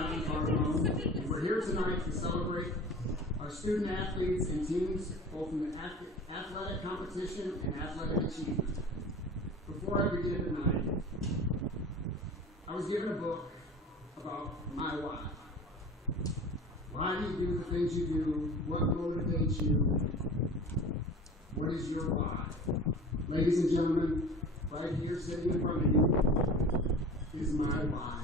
John Cardamone, and we're here tonight to celebrate our student athletes and teams, both in the athletic competition and athletic achievement. Before I begin tonight, I was given a book about my why. Why do you do the things you do? What motivates you? What is your why? Ladies and gentlemen, right here sitting in front of you is my why.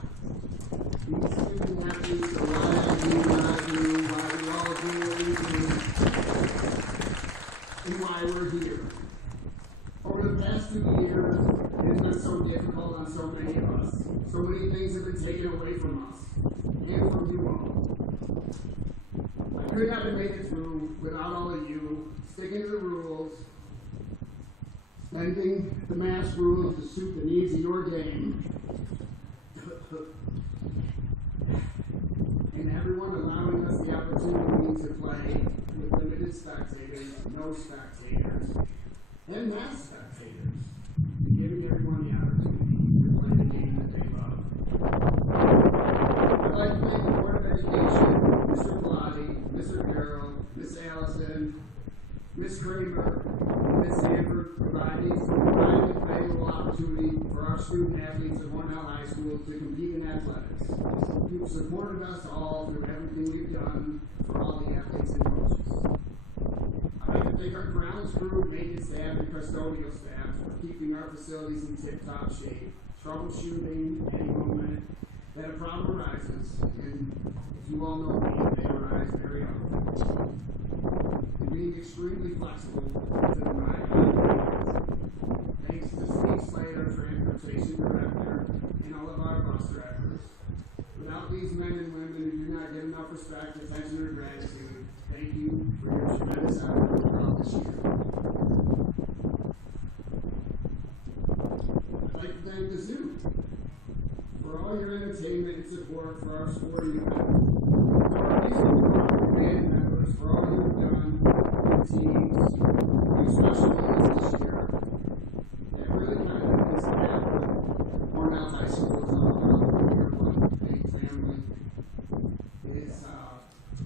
These student athletes are why I do what I do, why we all do what we do, and why we're here. Over the past 2 years, it's been so difficult on so many of us. So many things have been taken away from us and from you all. I could not have made it through without all of you sticking to the rules, bending the mask rules to suit the needs of your game, and everyone allowing us the opportunity to play with limited spectators, no spectators, and mass spectators, giving everyone the opportunity to play the game that they love. I'd like to thank the Board of Education, Mr. Pilati, Mr. Carroll, Miss Allison, Miss Kramer, Miss Sanford for providing this valuable opportunity for our student athletes at Hornell High School to compete in athletics. You've supported us all through everything we've done for all the athletes and coaches. I'd like to thank our grounds crew, maintenance staff, and custodial staff for keeping our facilities in tip-top shape, troubleshooting any moment that a problem arises, and as you all know me, they arise very often. And being extremely flexible to the right thanks to Steve Slater, transportation director, and all of our bus drivers. Without these men and women who do not get enough respect, attention, or gratitude, thank you for your tremendous effort throughout this year. I'd like to thank the zoo for all your entertainment and support for our sporting event. For our music department band members, for all you've done for teams, your special needs this year, that really kind of is that Hornell High School is all about. Your one big family is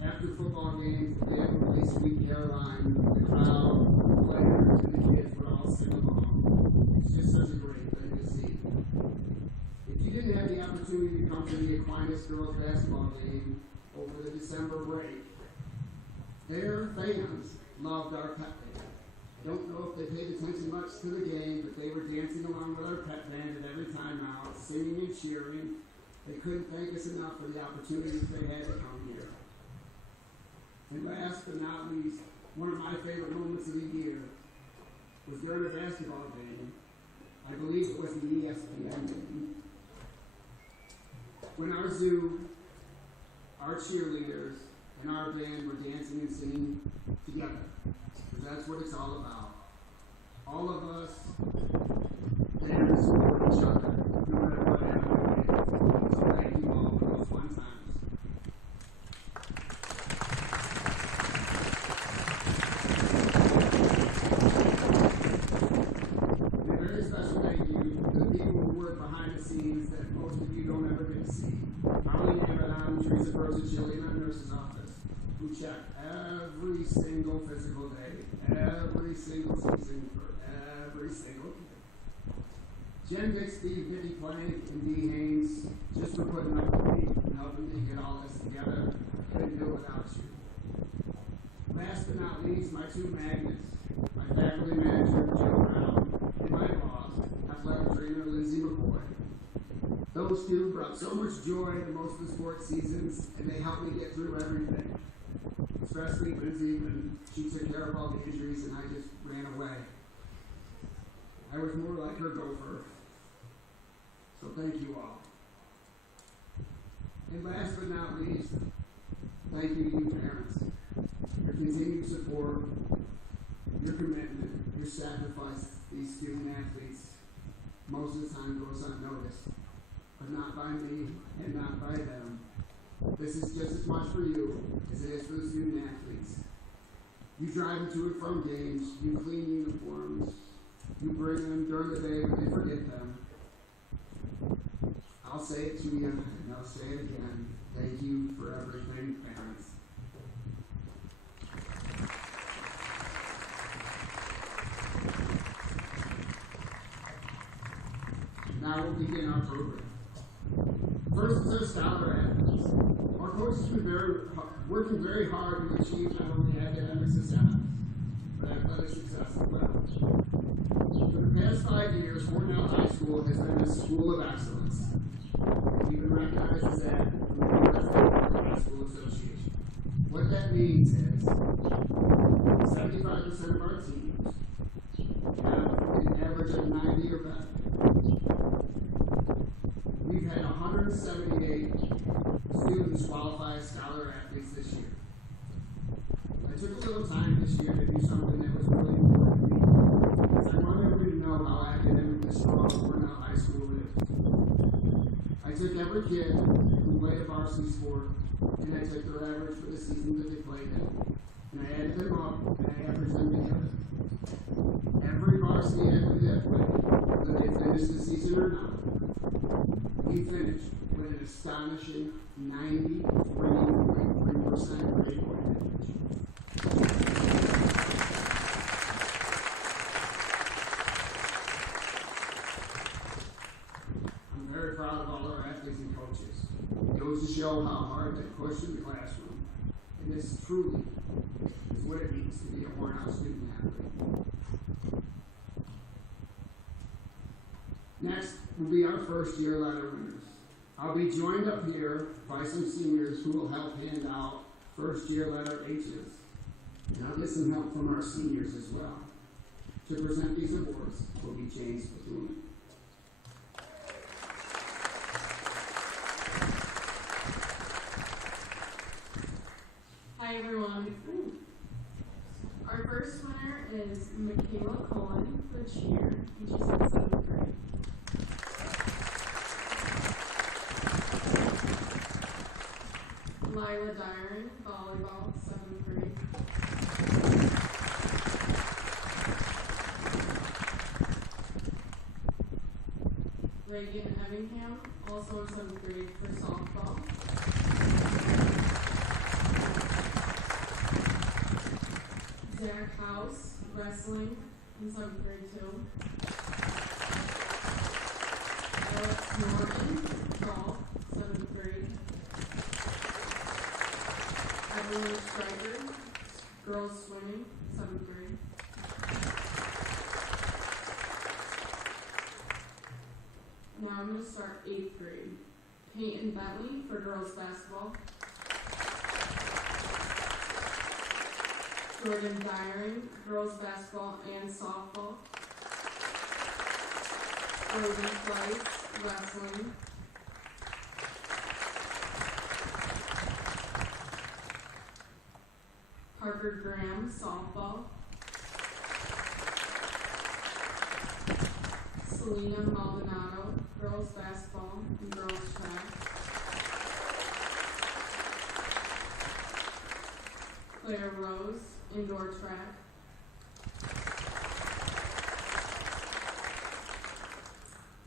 after football games, the band would release Sweet Caroline, the crowd, the players, and the kids would all sing along. It's just such a great thing to see. If you didn't have the opportunity to come to the Aquinas girls basketball game over the December break, their fans loved our pep band. I don't know if they paid attention much to the game, but they were dancing along with our pep band at every timeout, singing and cheering. They couldn't thank us enough for the opportunities they had to come here. And last but not least, one of my favorite moments of the year was during a basketball game. I believe it was the ESPN game, when our zoo, our cheerleaders, and our band were dancing and singing together. Because that's what it's all about. All of us there to support each other, no matter what happened. So thank you all for those fun times. And a very special thank you to the people who work behind the scenes that most of you don't ever get to see. Marlene Avedon, Teresa Brosicilli in our nurse's office, who check every single physical day, every single season, for every single kid. Jen Bixby, Vicky Plank, and Dee Haynes, just for putting up with me and helping me get all this together. Couldn't do it without you. Last but not least, my two magnets, my faculty manager, Joe Brown, and my boss, athletic trainer, Lindsay McCoy. Those two brought so much joy to most of the sports seasons, and they helped me get through everything. Especially Lindsay when she took care of all the injuries and I just ran away. I was more like her gopher. So thank you all. And last but not least, thank you to you parents. Your continued support, your commitment, your sacrifice to these student athletes most of the time goes unnoticed. But not by me and not by them. This is just as much for you as it is for the student athletes. You drive them to and from games, you clean uniforms, you bring them during the day when they forget them. I'll say it to you, and I'll say it again. Thank you for everything, parents. Now we'll begin our program. First is our scholar athletes. Our coaches have been working very hard to achieve not only academic success, but athletic success as well. For the past 5 years, Cornell High School has been a school of excellence. We've been recognized as that from the USA High School Association. What that means is 75% of our teams have an average of 90 or better. We've had 178 students qualify as scholar athletes this year. I took a little time this year to do something that was really important to me, because I want everybody to know how academically strong Cornell High School is. I took every kid who played a varsity sport, and I took their average for the season that they played in, and I added them up, and I averaged them together. Every varsity athlete that played, whether they finished the season or not, we finished with an astonishing 93.3% grade point average. I'm very proud of all our athletes and coaches. It goes to show how hard they push in the classroom, and this truly is what it means to be a Cornell student athlete. Next will be our first year letter winners. I'll be joined up here by some seniors who will help hand out first year letter H's. And I'll get some help from our seniors as well. To present these awards will be James Bethune. Hi everyone. Our first winner is Michaela Cullen for cheer, and she's in 7th grade. Lila Dyron, volleyball, 7th grade. Reagan Evingham, also in 7th grade for softball. Zach House, wrestling, in 7th grade too. Alex Norman, golf, 7th grade. Evelyn Stryker, girls swimming, 7th grade. Now I'm going to start 8th grade. Peyton Bentley for girls basketball. Jordan Dyring, girls basketball and softball. Rosie Price, wrestling. Parker Graham, softball. Selena Maldonado, girls basketball and girls track. Claire Rose, indoor track.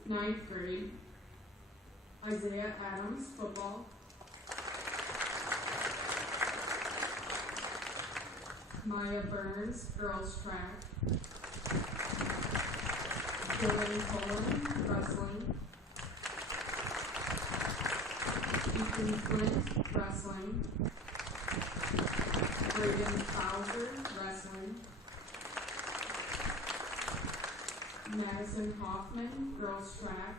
Ninth grade, Isaiah Adams, football. Maya Burns, girls track. Dylan Cullen, wrestling. Ethan Flint, wrestling. Braden Bowser, wrestling. Madison Hoffman, girls track.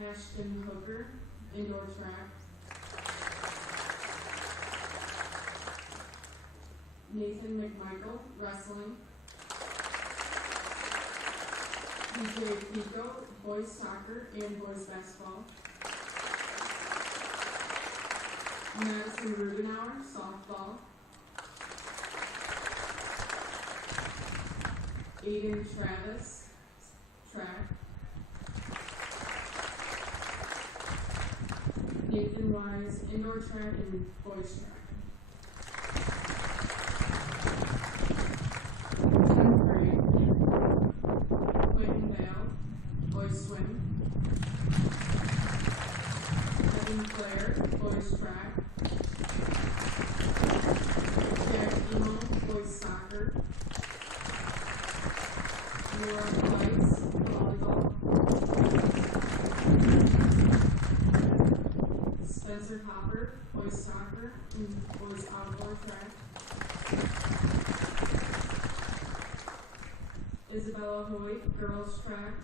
Ashton Hooker, indoor track. Nathan McMichael, wrestling. DJ Pico, boys soccer and boys basketball. Madison Rubenauer, softball. Aiden Travis, track. Nathan Wise, indoor track and boys track. 10th grade, Quentin Vale, boys swim. in boys outdoor track. Isabella Hoyt, girls track.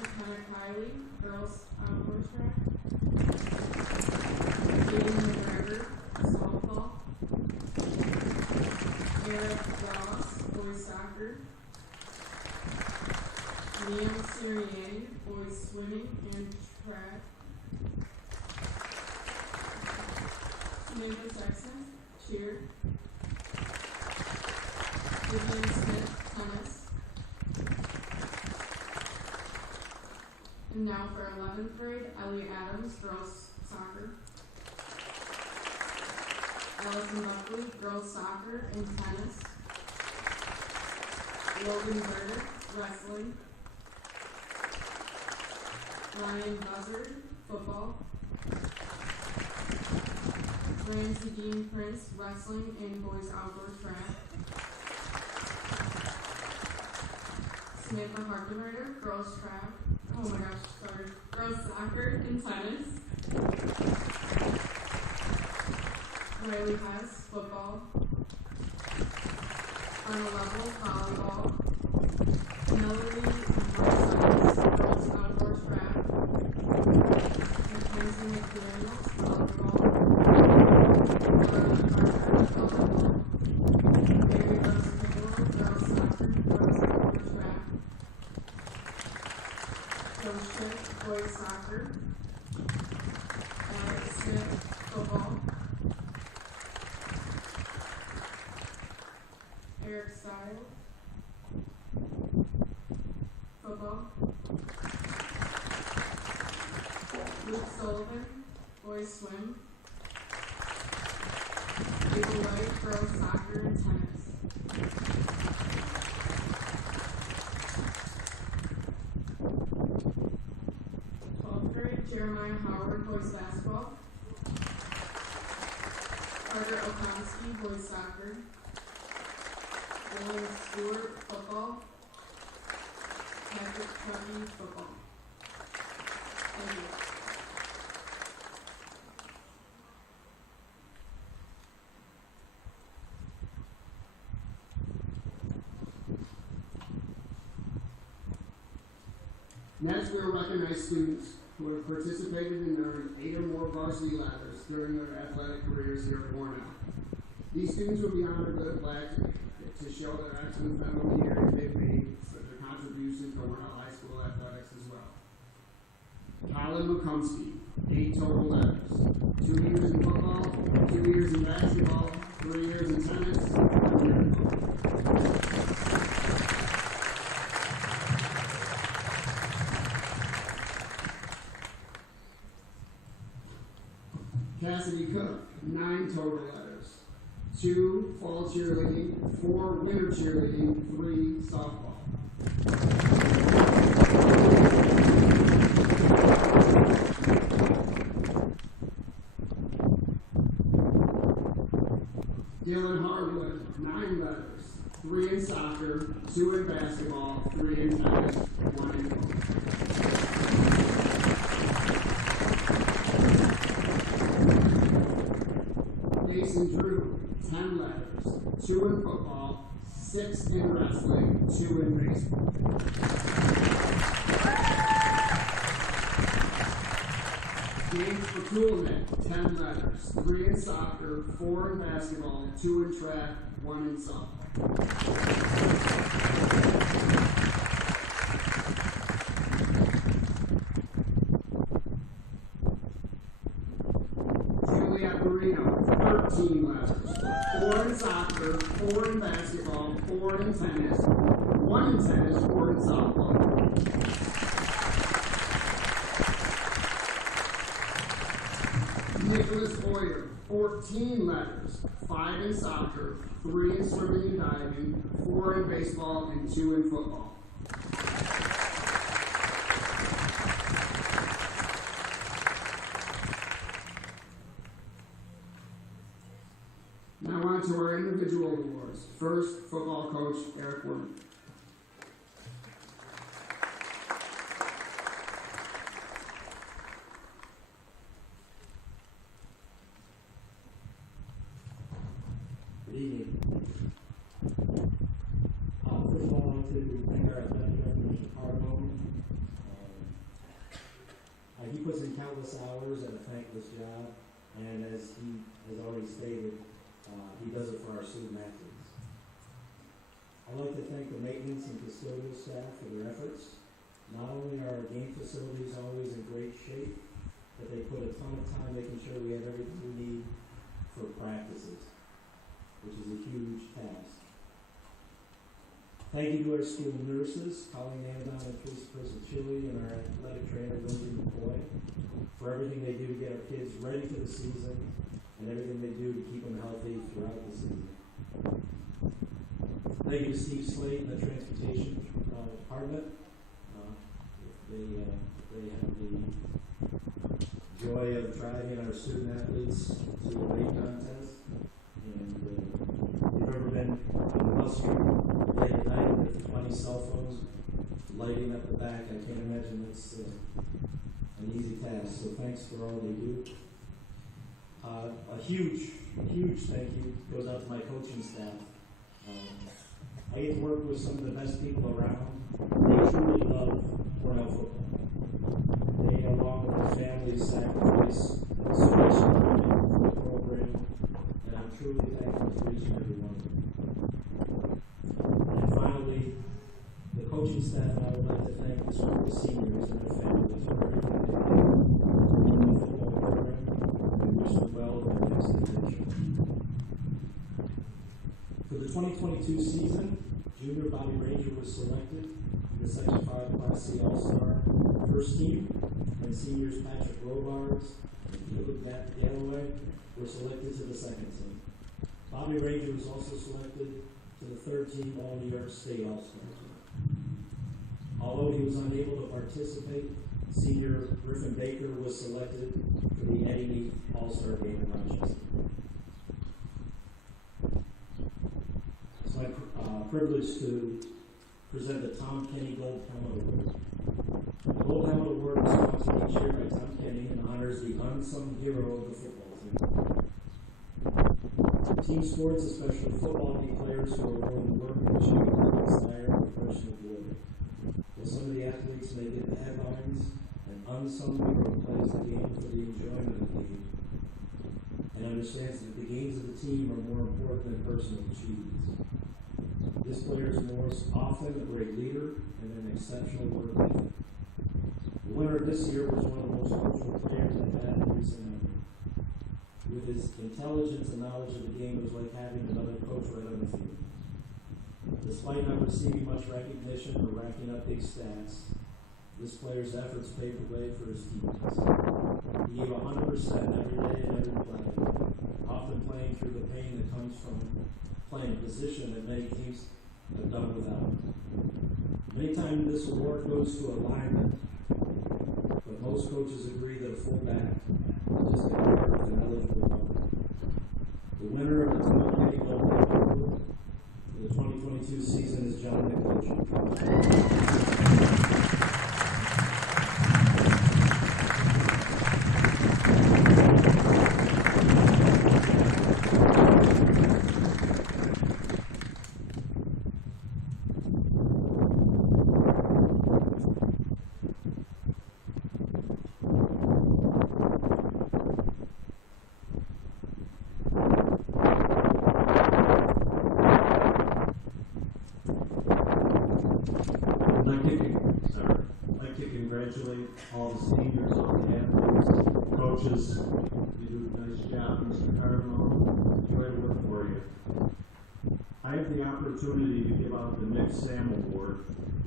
McKenna Kiley, girls outdoor track. Katie McGregor, softball. Eric Ross, boys soccer. Liam Siriang, boys swimming and track. Samantha Sexton, cheer. Vivian Smith, tennis. And now for 11th grade, Ellie Adams, girls soccer. Allison Buckley, girls soccer and tennis. Logan Burdick, wrestling. Ryan Buzzard, football. Ramsey Dean Prince, wrestling and boys outdoor track. Samantha Harkenrider, girls track. Oh my gosh, sorry. Girls soccer and tennis. Riley Hess, football. Anna Level, volleyball. Melody Marcellus, girls outdoor track. Mackenzie McDaniels, volleyball. Carly Parker, volleyball. Mary Rose Piccolo, girls soccer, girls outdoor track. Joe Schiff, boys soccer. Alex Smith, football. Eric Stiles, football. Luke Sullivan, boys swim. Abel White, girls soccer and tennis. 12th grade, Jeremiah Howard, boys basketball. Carter Okonski, boys soccer. William Stewart, football. Patrick Chucky, football. Thank you. Next, we'll recognize students who have participated in earning 8 or more varsity ladders during their athletic careers here at Cornell. These students will be honored with a flag to show their excellence not only here in they've made, but their contributions to Cornell High School athletics as well. Colin McCumsky, 8 total letters. 2 years in football, 2 years in basketball, 3 years in tennis, 1 year in football. Cassidy Cook, 9 total letters. 2 fall cheerleading, 4 winter cheerleading, 3 softball. Dylan Harwood, 9 letters. 3 in soccer, 2 in basketball, 3 in tennis, 1 in football. Mason Drew, 10 letters, 2 in football, 6 in wrestling, 2 in baseball. James Pakulnik, 10 letters, 3 in soccer, 4 in basketball, 2 in track, 1 in softball. Juliet Marino, 13 letters, 4 in soccer, 4 in basketball, 4 in tennis, 1 in tennis, 4 in softball. Nicholas Boyer, 14 letters, 5 in soccer, 3 in swimming and diving, 4 in baseball, and 2 in football. Now on to our individual awards. First, football coach Eric Wood. evening. First of all, I'd like to thank our athletic director, Mr. Cardone. He puts in countless hours at a thankless job, and as he has already stated, he does it for our student athletes. I'd like to thank the maintenance and custodial staff for their efforts. Not only are our game facilities always in great shape, but they put a ton of time making sure we have everything we need for practices, which is a huge task. Thank you to our school nurses, Colleen Andon and Teresa Chili, and our athletic trainer, Lindsay McCoy, for everything they do to get our kids ready for the season and everything they do to keep them healthy throughout the season. Thank you to Steve Slate and the Transportation Department. They have the joy of driving our student athletes to the weight contest. And if you've ever been on the bus late at night with 20 cell phones lighting up the back, I can't imagine it's an easy task. So thanks for all they do. A huge thank you goes out to my coaching staff. I get to work with some of the best people around. They truly love Cornell football. They, along with their families, sacrifice so much time for the program, and I'm truly thankful to each and every one of them. And finally, the coaching staff, I would like to thank this group of seniors and their families for everything they do in the football program, and wish them well in their next adventure. For the 2022 season, junior Bobby Ranger was selected to the Section 5 Class C All-Star first team, and seniors Patrick Robards and Caleb Galloway were selected to the second team. Bobby Ranger was also selected to the third team All-New York State All-Star team. Although he was unable to participate, senior Griffin Baker was selected for the Eddie Mead All-Star game in Rochester. It's my privilege to present the Tom Kenny Gold Helmet Award. The Gold Helmet Award is sponsored each year by Tom Kenny and honors the unsung hero of the football team. Team sports, especially football, need players who are willing to work and achieve their desire for personal glory. While some of the athletes may get the headlines, an unsung hero plays the game for the enjoyment of the game and understands that the gains of the team are more important than personal achievements. This player is more often a great leader and an exceptional work ethic. The winner this year was one of the most crucial players I've had in recent memory. With his intelligence and knowledge of the game, it was like having another coach right on the field. Despite not receiving much recognition or racking up big stats, this player's efforts paved the way for his teammates. He gave 100% every day and every play, often playing through the pain that comes from playing a position that many teams have done without. Many times this award goes to a lineman, but most coaches agree that a fullback is just a hard and eligible runner. The winner of the Tom Kenny Gold Helmet Award for the 2022 season is John McCutcheon. I'd like to congratulate all the seniors, all the athletes, coaches. You do a nice job, Mr. Cardinal. Enjoy to work for you. I have the opportunity to give out the Nick Sam Award.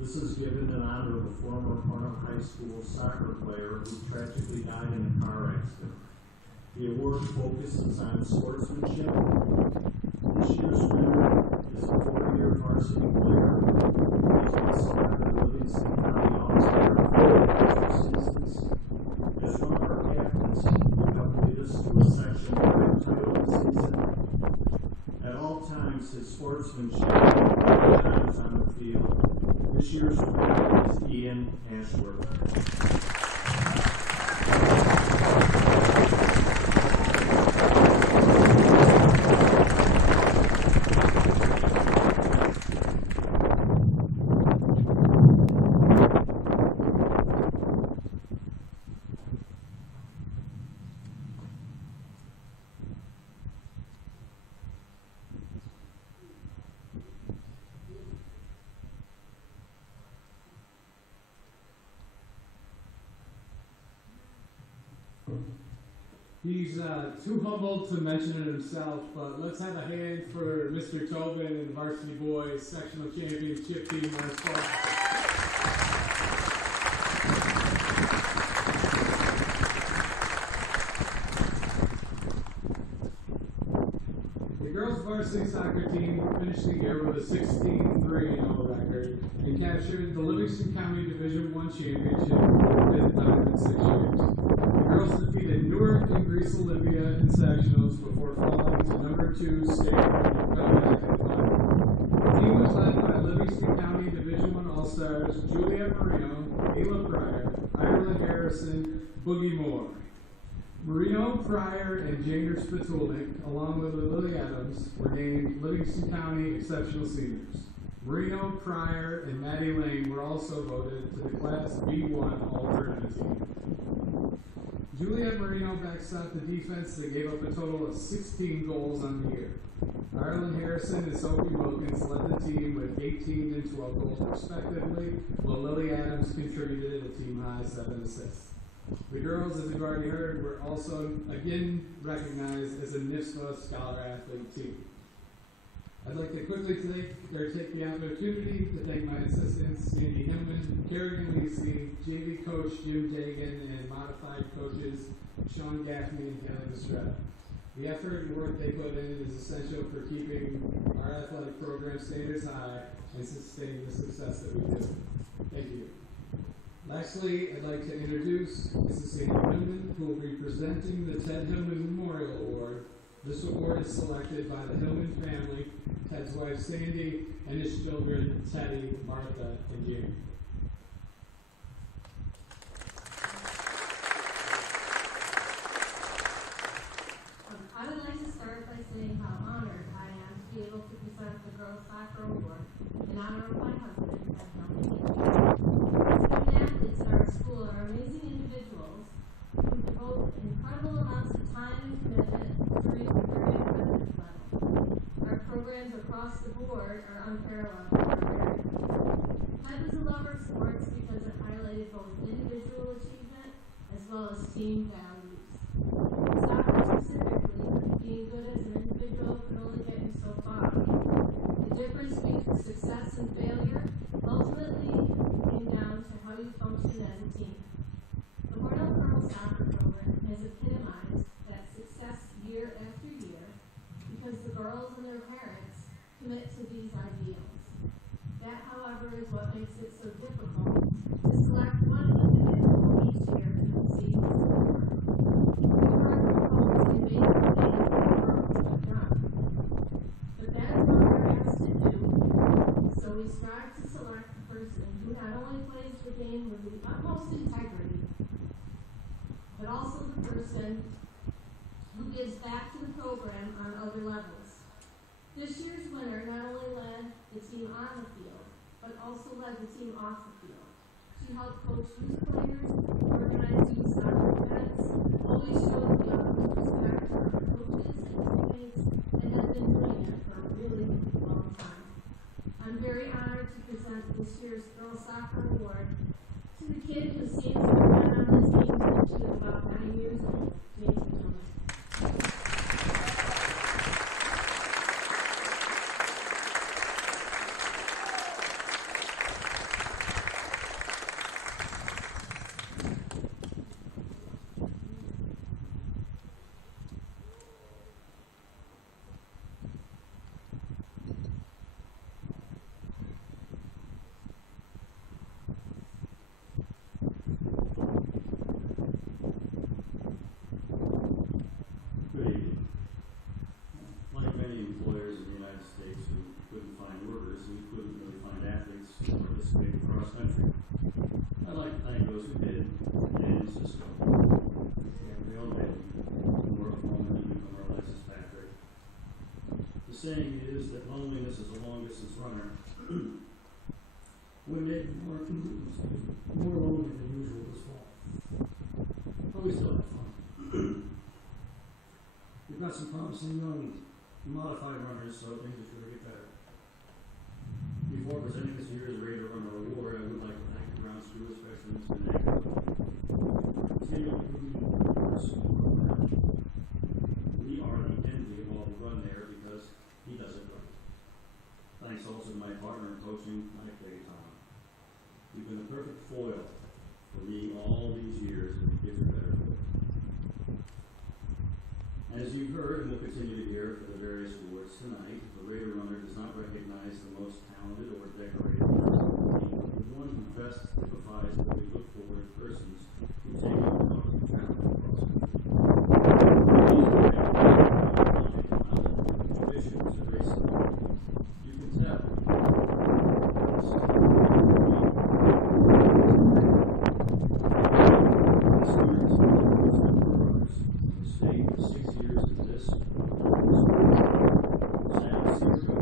This is given in honor of a former Cornell High School soccer player who tragically died in a car accident. The award focuses on sportsmanship. This year's winner is a 4-year varsity player. He's been selected Livingston County All-Star for 2 seasons. As one of our captains, he helped lead us to a section of the title of the season. At all times, his sportsmanship shines on the field. This year's winner is Ian Ashworth. He's too humble to mention it himself, but let's have a hand for Mr. Tobin and the Varsity Boys Sectional Championship Team. Last fall. The girls varsity soccer team finished the year with a 16-3-0 record and captured the Livingston County Division I championship for the fifth time in 6 years. The girls defeated Newark and Greece Olympia in sectionals before falling to number 2 state in the final. The team was led by Livingston County Division I All-Stars Juliet Marino, Ayla Pryor, Ireland Harrison, Boogie Moore. Marino, Pryor, and Janer Spitulnik, along with Lily Adams, were named Livingston County Exceptional Seniors. Marino, Pryor, and Maddie Lane were also voted to the Class B1 All-Tournament team. Juliet Marino backstopped the defense that gave up a total of 16 goals on the year. Ireland Harrison and Sophie Wilkins led the team with 18 and 12 goals respectively, while Lily Adams contributed a team-high 7 assists. The girls, as you've already heard, were also again recognized as a NISPA Scholar Athlete team. I'd like to quickly take the opportunity to thank my assistants, Sandy Hillman, Kerrigan Lisi, JV coach Jim Dagan, and modified coaches Sean Gaffney and Kelly Estrada. The effort and work they put in is essential for keeping our athletic program standards high and sustaining the success that we do. Thank you. Lastly, I'd like to introduce Mrs. Sandy Hillman, who will be presenting the Ted Hillman Memorial Award. This award is selected by the Hillman family, Ted's wife Sandy, and his children, Teddy, Martha, and Jamie. I would like to start by saying how honored I am to be able to present the Girls Soccer Award in honor of my husband, Ted Hillman. Student athletes in our school are amazing individuals who devote incredible amounts of time and commitment to reach the very academic level. Our programs across the board are unparalleled in our area. Ted was a lover of sports because it highlighted both individual achievement as well as team values. In soccer specifically, being good as an individual can only get you so far. The difference between success and failure ultimately came down to how you function as a team. The Royal Pearl Soccer Program has epitomized that success year after year because the girls and their parents commit to these ideals. That, however, is what makes it so difficult to select one individual each year to receive this award. Our goals can make the things that girls have done. But that is what we're asked to do, so we strive to select the person who not only plays the game with the utmost integrity, but also the person who gives back to the program on other levels. This year's winner not only led the team on the field, but also led the team off the field. She helped coach youth players, organize youth soccer events, always showed the utmost respect for her coaches and teammates, and has been doing it for a really long time. I'm very honored to present this year's Girls Soccer Award to the kid who seems to have been on the team since she was about 9 years old, James Miller. Good evening. Like many employers in the United States who couldn't find workers, we couldn't really find athletes to participate across country. I'd like to thank those who did, Dan and Cisco, Gabrielle Bailey, Laura Coleman, and Nicola Fitzpatrick. The saying is that loneliness is a long-distance runner. Would make more lonely than usual this fall. But we still have fun. We've got some promising young modified runners, so things are sure to get better. Before presenting this year's Raider Runner Award, I would like to thank the ground school, especially Mr. Nagel. Samuel, hours program. We are the envy of all who run there because he does it right. Thanks also to my partner in coaching, Mike Bayton. You've been a perfect foil for me all these years, and it gets better for it. As you've heard and will continue to hear for the various awards tonight, the Raider Runner does not recognize the most talented or decorated person on the team, but the one who best typifies what we look for in persons who take on the mountain challenge across country. Ambitions and racing. You can tell. Students who runners in the state for 6 years of this. Sad to see her go,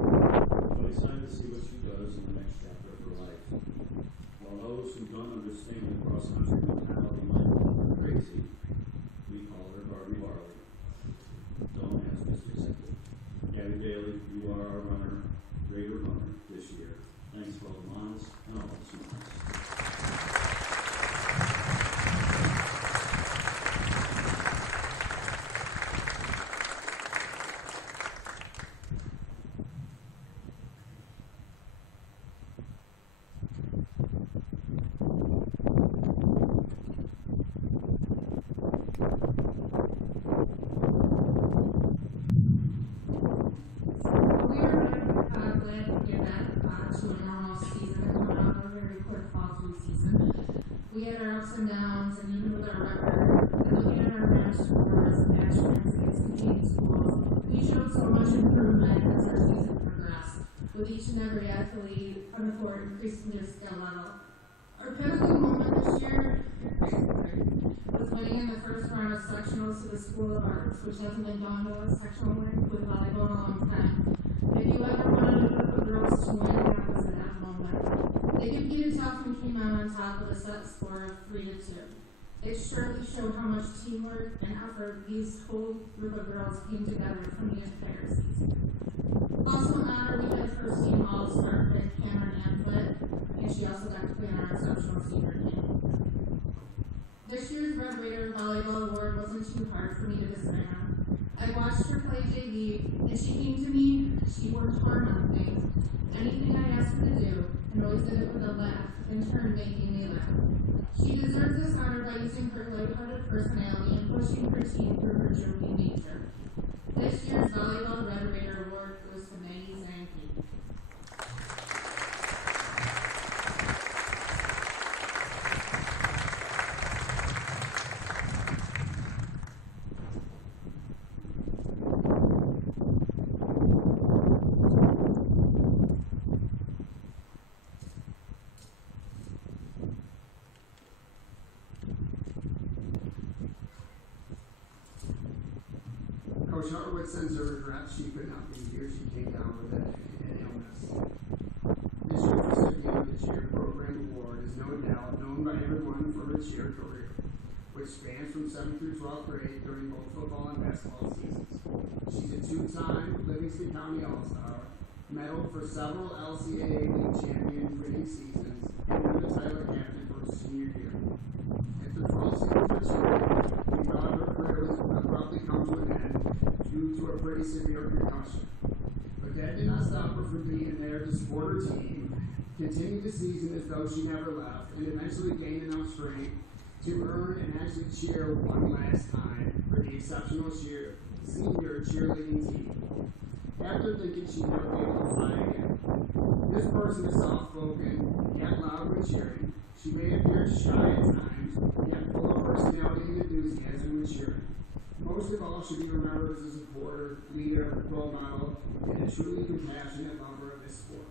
but excited to see what she does in the next chapter of her life. While those who don't understand the cross-country mentality might call her crazy, we call her Barbie Barley. Don't ask us to accept it. Gabby Bailey, you are our runner, Raider runner this year. Thanks for all the miles and all the smiles. We are glad to get back to a normal season coming out of a very quick fall flu season. We had our ups and downs, and even with our record, and looking at our match scores and match wins against competing schools, we showed so much improvement as our season progressed, with each and every athlete on the court increasing their skill level. Our pivotal moment this year was winning in the first round of sectionals to the School of Arts, which hasn't been done to a sectional win with volleyball in a long time. If you ever wanted a group of girls to win, that was that moment. They competed tough and came out on top with a set score of 3-2. It surely showed how much teamwork and effort these whole group of girls came together from the entire season. Also in honor, we had first team all-star pick Cameron Amplet, and she also got to play on our exceptional senior team. This year's Red Raider Volleyball Award wasn't too hard for me to decide on. I watched her play JV, and she came to me, she worked hard on things, anything I asked her to do, and always did it with a laugh, in turn making me laugh. She deserves this honor by using her lighthearted personality and pushing her team through her joking nature. This year's Volleyball Red Raider Award goes to Maggie Zanke. Coach Harwood sends her regrets. She could not be here. She came down with an illness. This year's recipient of the Cheer Program Award is no doubt known by everyone for her cheer career, which spans from 7th through 12th grade during both football and basketball seasons. She's a two-time Livingston County All-Star, medaled for several LCAA League champion winning seasons, and won the title of captain for her senior year. After 12 seasons of cheering, we thought her career was abruptly come to an end due to a pretty severe concussion. But that did not stop her from being there to support her team, continue the season as though she never left, and eventually gain enough strength to earn and actually cheer one last time for the exceptional senior cheerleading team. After thinking she'd never be able to fly again. This person is soft-spoken, yet loud when cheering. She may appear shy at times, yet full of personality and enthusiasm when cheering. Most of all, should be remembered as a supporter, leader, role model, and a truly compassionate lover of this sport.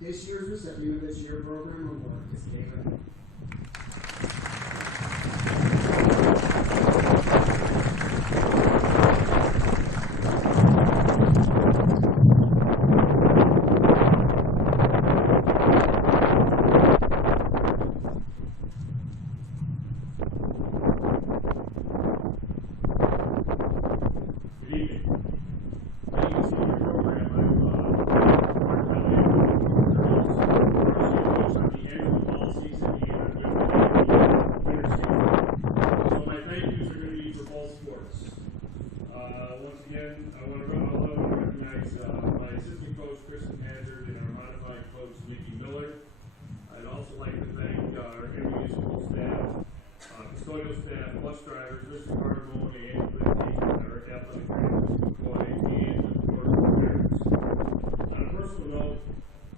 This year's recipient of the Cheer Program Award is Kayla. Good evening. My name is Peter Program. I'm part of the girls varsity coach on the annual fall season, and with the Kristen Hazard, and our modified coach, Nikki Miller. I'd also like to thank our intermunicipal staff, custodial staff, bus drivers, Mr. Cardamone, and Whitney, our athletic directors, McCoy, and the board of parents. On a personal note,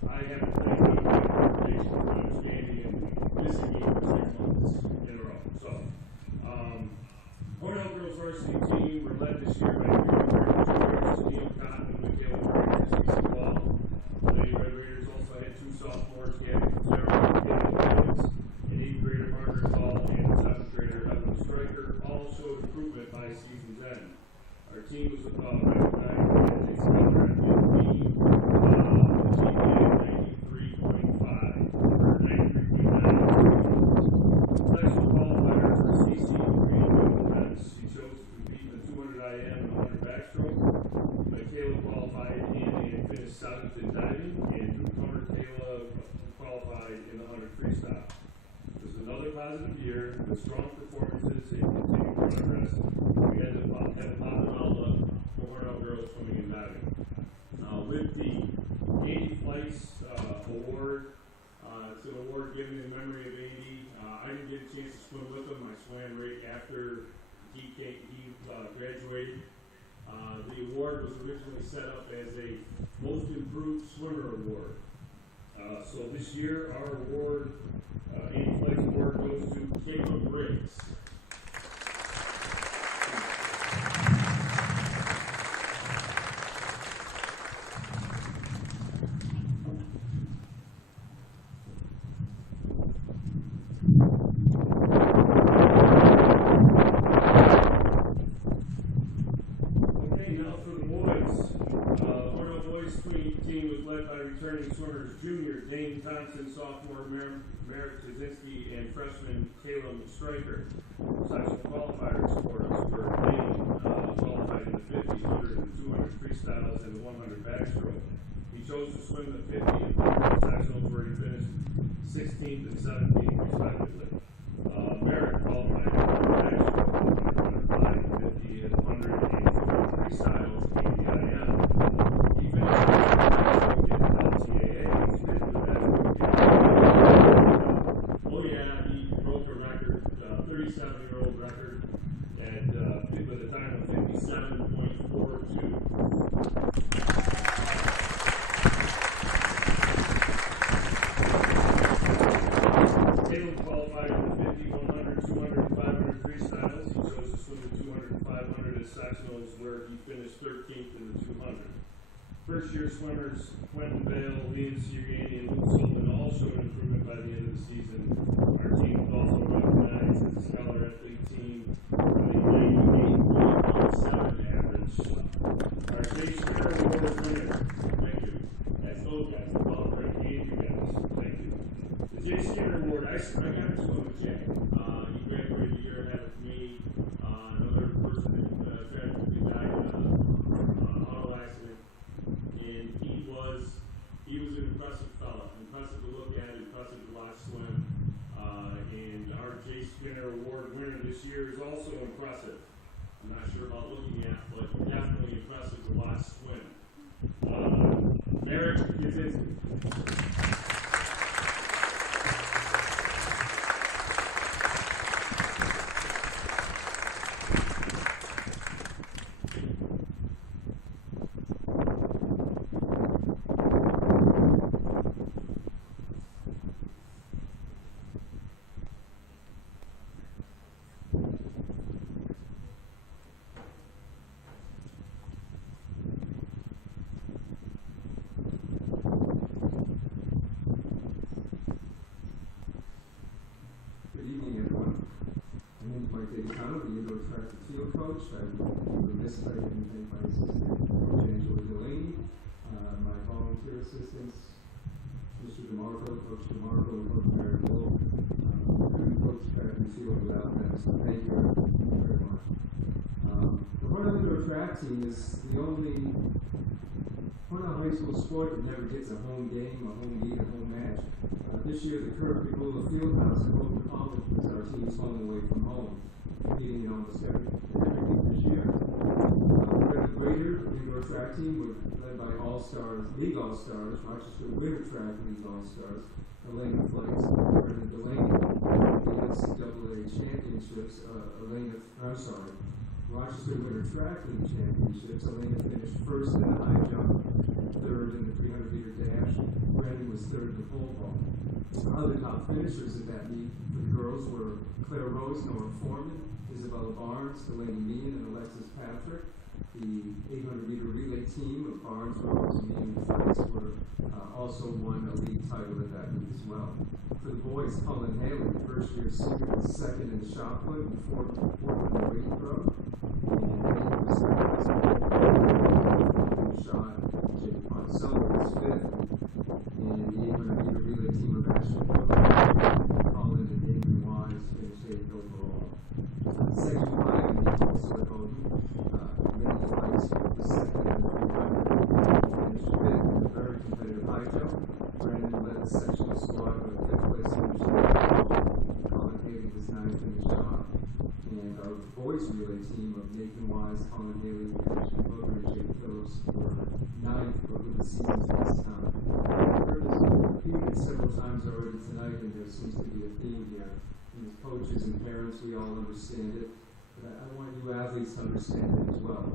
I have to thank the organization for understanding and missing me for 6 months in a row. So, Cornell girls varsity team were led this year by Neil Cotton and Michaela Murray and Stacey Wall. The Lady Red Raiders also had 2 sophomores, Gabby Pizarro, David Williams, an 8th grader, Margaret Hall, and a 7th grader, Evan Stryker, all showed improvement by season's end. Our team was recognized as a scholar at the team, GPA 93.5, or 93.9. Special qualifiers for CC she chose to compete in the 200 IM and 100 backstroke. Michaela qualified in and finished 7th in diving, and newcomer Kayla qualified in the 100 freestyle. It was another positive year with strong performances and continued progress. We had the Papanala Cornell girls swimming and diving. With the Andy Fleiss Award, it's an award given in memory of Andy. I didn't get a chance to swim with him. I swam right after he graduated. The award was originally set up as a Most Improved Swimmer Award. So this year, our award, Andy Fleiss Award, goes to Caleb Briggs. Returning swimmers junior Dane Thompson, sophomore Merrick Kaczynski, and freshman Caleb Stryker. Special qualifiers for us were Dane qualified in the 50, 100, and 200 freestyles and the 100 backstroke. He chose to swim the 50 and 100 sectionals where he finished 16th and 17th respectively. Merrick qualified in the backstroke, 100, 50, and 100, and 200 freestyles in the IM. He finished oh yeah, he broke a record, 37-year-old record, and with a time of 57.42. Caleb qualified in the 50, 100, 200, and 500 freestyles. He chose to swim the 200 and 500 as sectionals, where he finished 13th in the 200. First-year swimmers Quentin Bale, Liam Siriani, and Luke Sullivan all showed improvement by the end of the season. Our team was also recognized as a scholar athlete team with a 98.17 average. Our Jay Skinner Award winner, thank you. That's those guys, the ball break, and you guys, thank you. The Jay Skinner Award, I got to swim with Jay. He graduated a year ahead of me. Another person that tragically died in an auto accident. And he was an impressive fella, impressive to look at, impressive to watch swim. And our Jay Skinner Award winner this year is also impressive. I'm not sure about looking at, but definitely impressive to watch swim. Merrick Kaczynski. Coach. I was remiss if I didn't thank my assistant, Coach Angela Delaney, my volunteer assistants, Mr. DeMarco, Coach DeMarco, and Coach Mary Wolf. Couldn't coach track and field without them, so thank you very much. The Cornell Indoor Track Team is the only Cornell High School sport that never gets a home game, a home meet, a home match. This year, the Kirk Pegula Fieldhouse at Holden College was our team's home away from home, competing in almost every week this year. We're at a great Warrior indoor track team were led by League All-Stars, Rochester Winter Track League All-Stars, Elena Flex, Brendan Delaney, the NCAA Championships, Rochester Winter Track League Championships. Elena finished first in the high jump, third in the 300-meter dash. Brendan was third in the pole vault. Other top finishers at that meet for the girls were Claire Rose, Nora Foreman, Isabella Barnes, Delaney Meehan, and Alexis Patrick. The 800-meter relay team of Barnes, Rose, Meehan, and Flex also won a league title at that meet as well. For the boys, Cullen Haley, first-year senior, was second in the shot put and fourth in the weight throw. And Haley was second in the shot. Jake Poncello was fifth. And the 800-meter relay team of Ashley Cullen and Damon Wise finished eighth overall. Section 5 in the also at Bowdoin. Many Flex was second in the 300. Finished fifth in a very competitive high jump. Brandon led the sectional squad with a fifth place finish. Colin Haley was ninth in the shot. And our boys relay team of Nathan Wise, Colin Haley, Christian Booker, and Jake Phillips were ninth, but with the season's best time. I've heard this repeated several times already tonight, and there seems to be a theme here. And as coaches and parents, we all understand it, but I want you athletes to understand it as well.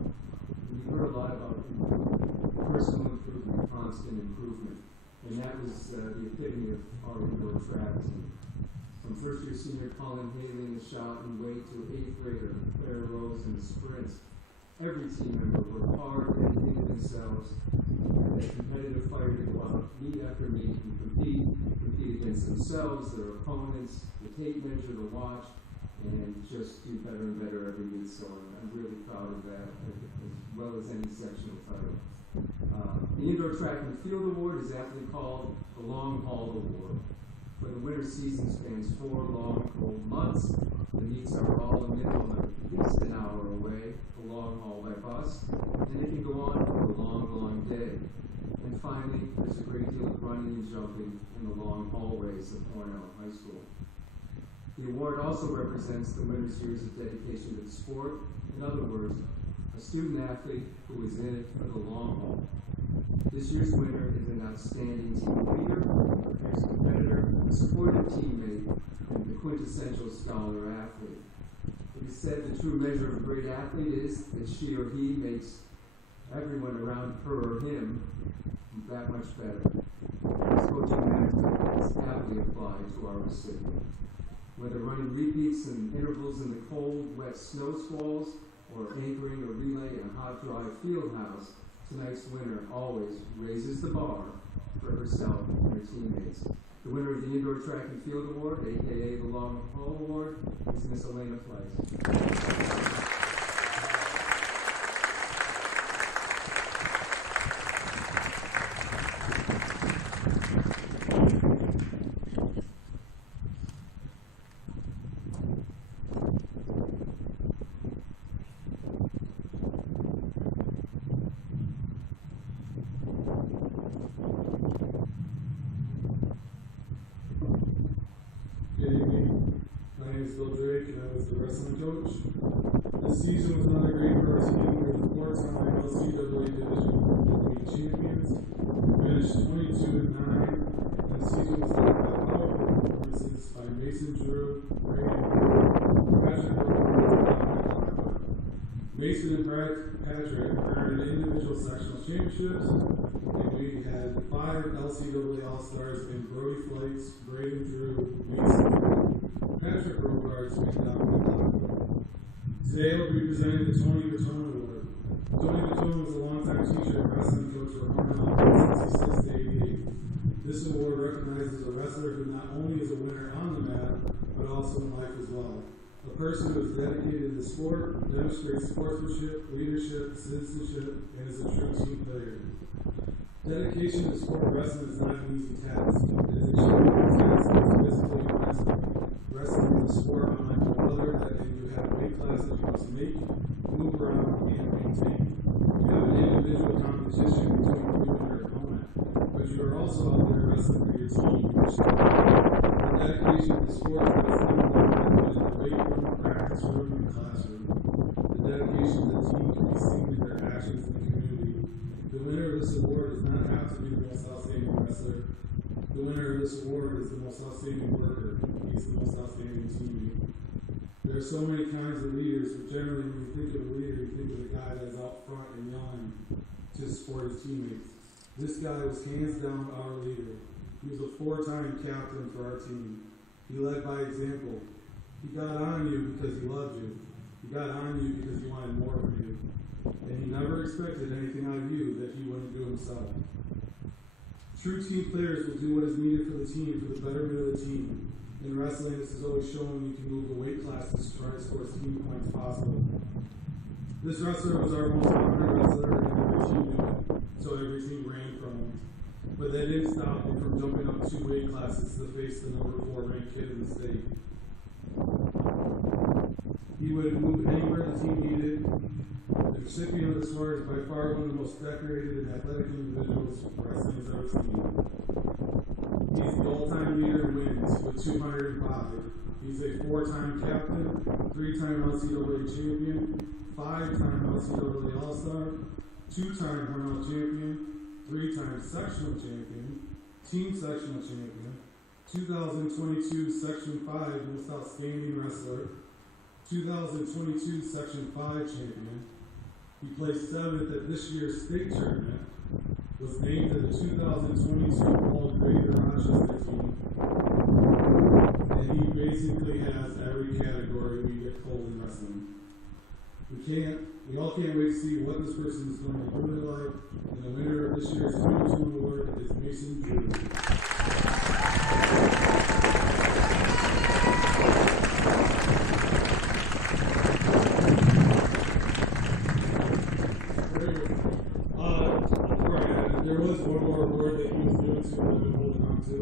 We've heard a lot about personal improvement, constant improvement, and that was the epitome of our indoor track team. From first-year senior Colin Haley in the shot and weight to eighth grader Claire Rose in the sprints, every team member worked hard, dedicated themselves, had a competitive fire to go out meet after meet and compete against themselves, their opponents, the tape measure, the watch, and just do better and better every week. So I'm really proud of that, as well as any sectional title. The Indoor Track and Field Award is aptly called the Long Haul Award. For the winter season spans 4 long, cold months. The meets are all a minimum of at least an hour away, the long haul by bus, and they can go on for a long, long day. And finally, there's a great deal of running and jumping in the long hallways of Cornell High School. The award also represents the winner's years of dedication to the sport. In other words, a student athlete who is in it for the long haul. This year's winner is an outstanding team leader, a fierce competitor, a supportive teammate, and the quintessential scholar athlete. It is said the true measure of a great athlete is that she or he makes everyone around her or him that much better. This coaching method is aptly applied to our recipient. Whether running repeats and intervals in the cold, wet snow squalls, or anchoring a relay in a hot, dry field house, tonight's winner always raises the bar for herself and her teammates. The winner of the Indoor Track and Field Award, aka the Long Haul Award, is Miss Elena Flex. This season was another great for our team. We were 4-time LCAA Division League champions. We finished 22-9, and the season was led by powerful performances by Mason Drew, Brandon Patrick Rowe, Mason and Patrick earned individual sectional championships, and we had 5 LCAA All-Stars in Brody Flights, Braden Drew, Mason Drew, Patrick Robards, and Dominic Lockwood. Today I'll be presenting the Tony Bertone Award. Tony Bertone was a longtime teacher and wrestling coach for Cornell from 66 to 88. This award recognizes a wrestler who not only is a winner on the mat, but also in life as well. A person who is dedicated to sport, demonstrates sportsmanship, leadership, citizenship, and is a true team player. Dedication to sport wrestling is not an easy task. It is a challenging task that is physically and mentally. Wrestling is a sport unlike no other that you have weight classes you must make, move around, and maintain. You have an individual competition between you and your opponent, but you are also out there wrestling for your team. The dedication to sport is in the weight room, practice room, and classroom. The dedication to the team can be seen in their actions actions in the community. The winner of this award does not have to be the most outstanding wrestler. The winner of this award is the most outstanding worker. He's the most outstanding teammate. There are so many kinds of leaders, but generally when you think of a leader, you think of the guy that's out front and yelling to support his teammates. This guy was hands down our leader. He was a 4-time captain for our team. He led by example. He got on you because he loved you. He got on you because he wanted more for you. And he never expected anything out of you that he wouldn't do himself. True team players will do what is needed for the team, for the betterment of the team. In wrestling, this is always shown you can move the weight classes to try to score as many points possible. This wrestler was our most popular wrestler, and every team knew it, so every team ran from him. But that didn't stop him from jumping up 2 weight classes to face the number 4 ranked kid in the state. He would move anywhere the team needed. The recipient of this award is by far one of the most decorated and athletic individuals wrestling has ever seen. He's the all-time leader in wins with 205. He's a 4-time captain, 3-time LCAA champion, 5-time LCAA All-Star, 2-time Hornell champion, 3-time sectional champion, team sectional champion, 2022 Section 5 Most Outstanding Wrestler, 2022 Section 5 champion. He placed 7th at this year's state tournament, was named to the 2022 All-Greater Rochester team, and he basically has every category we get pulled in wrestling. We all can't wait to see what this person is going to do in their life, and the winner of this year's 22 award is Mason Drew. There was one more award that he was doing to that I've been holding on to.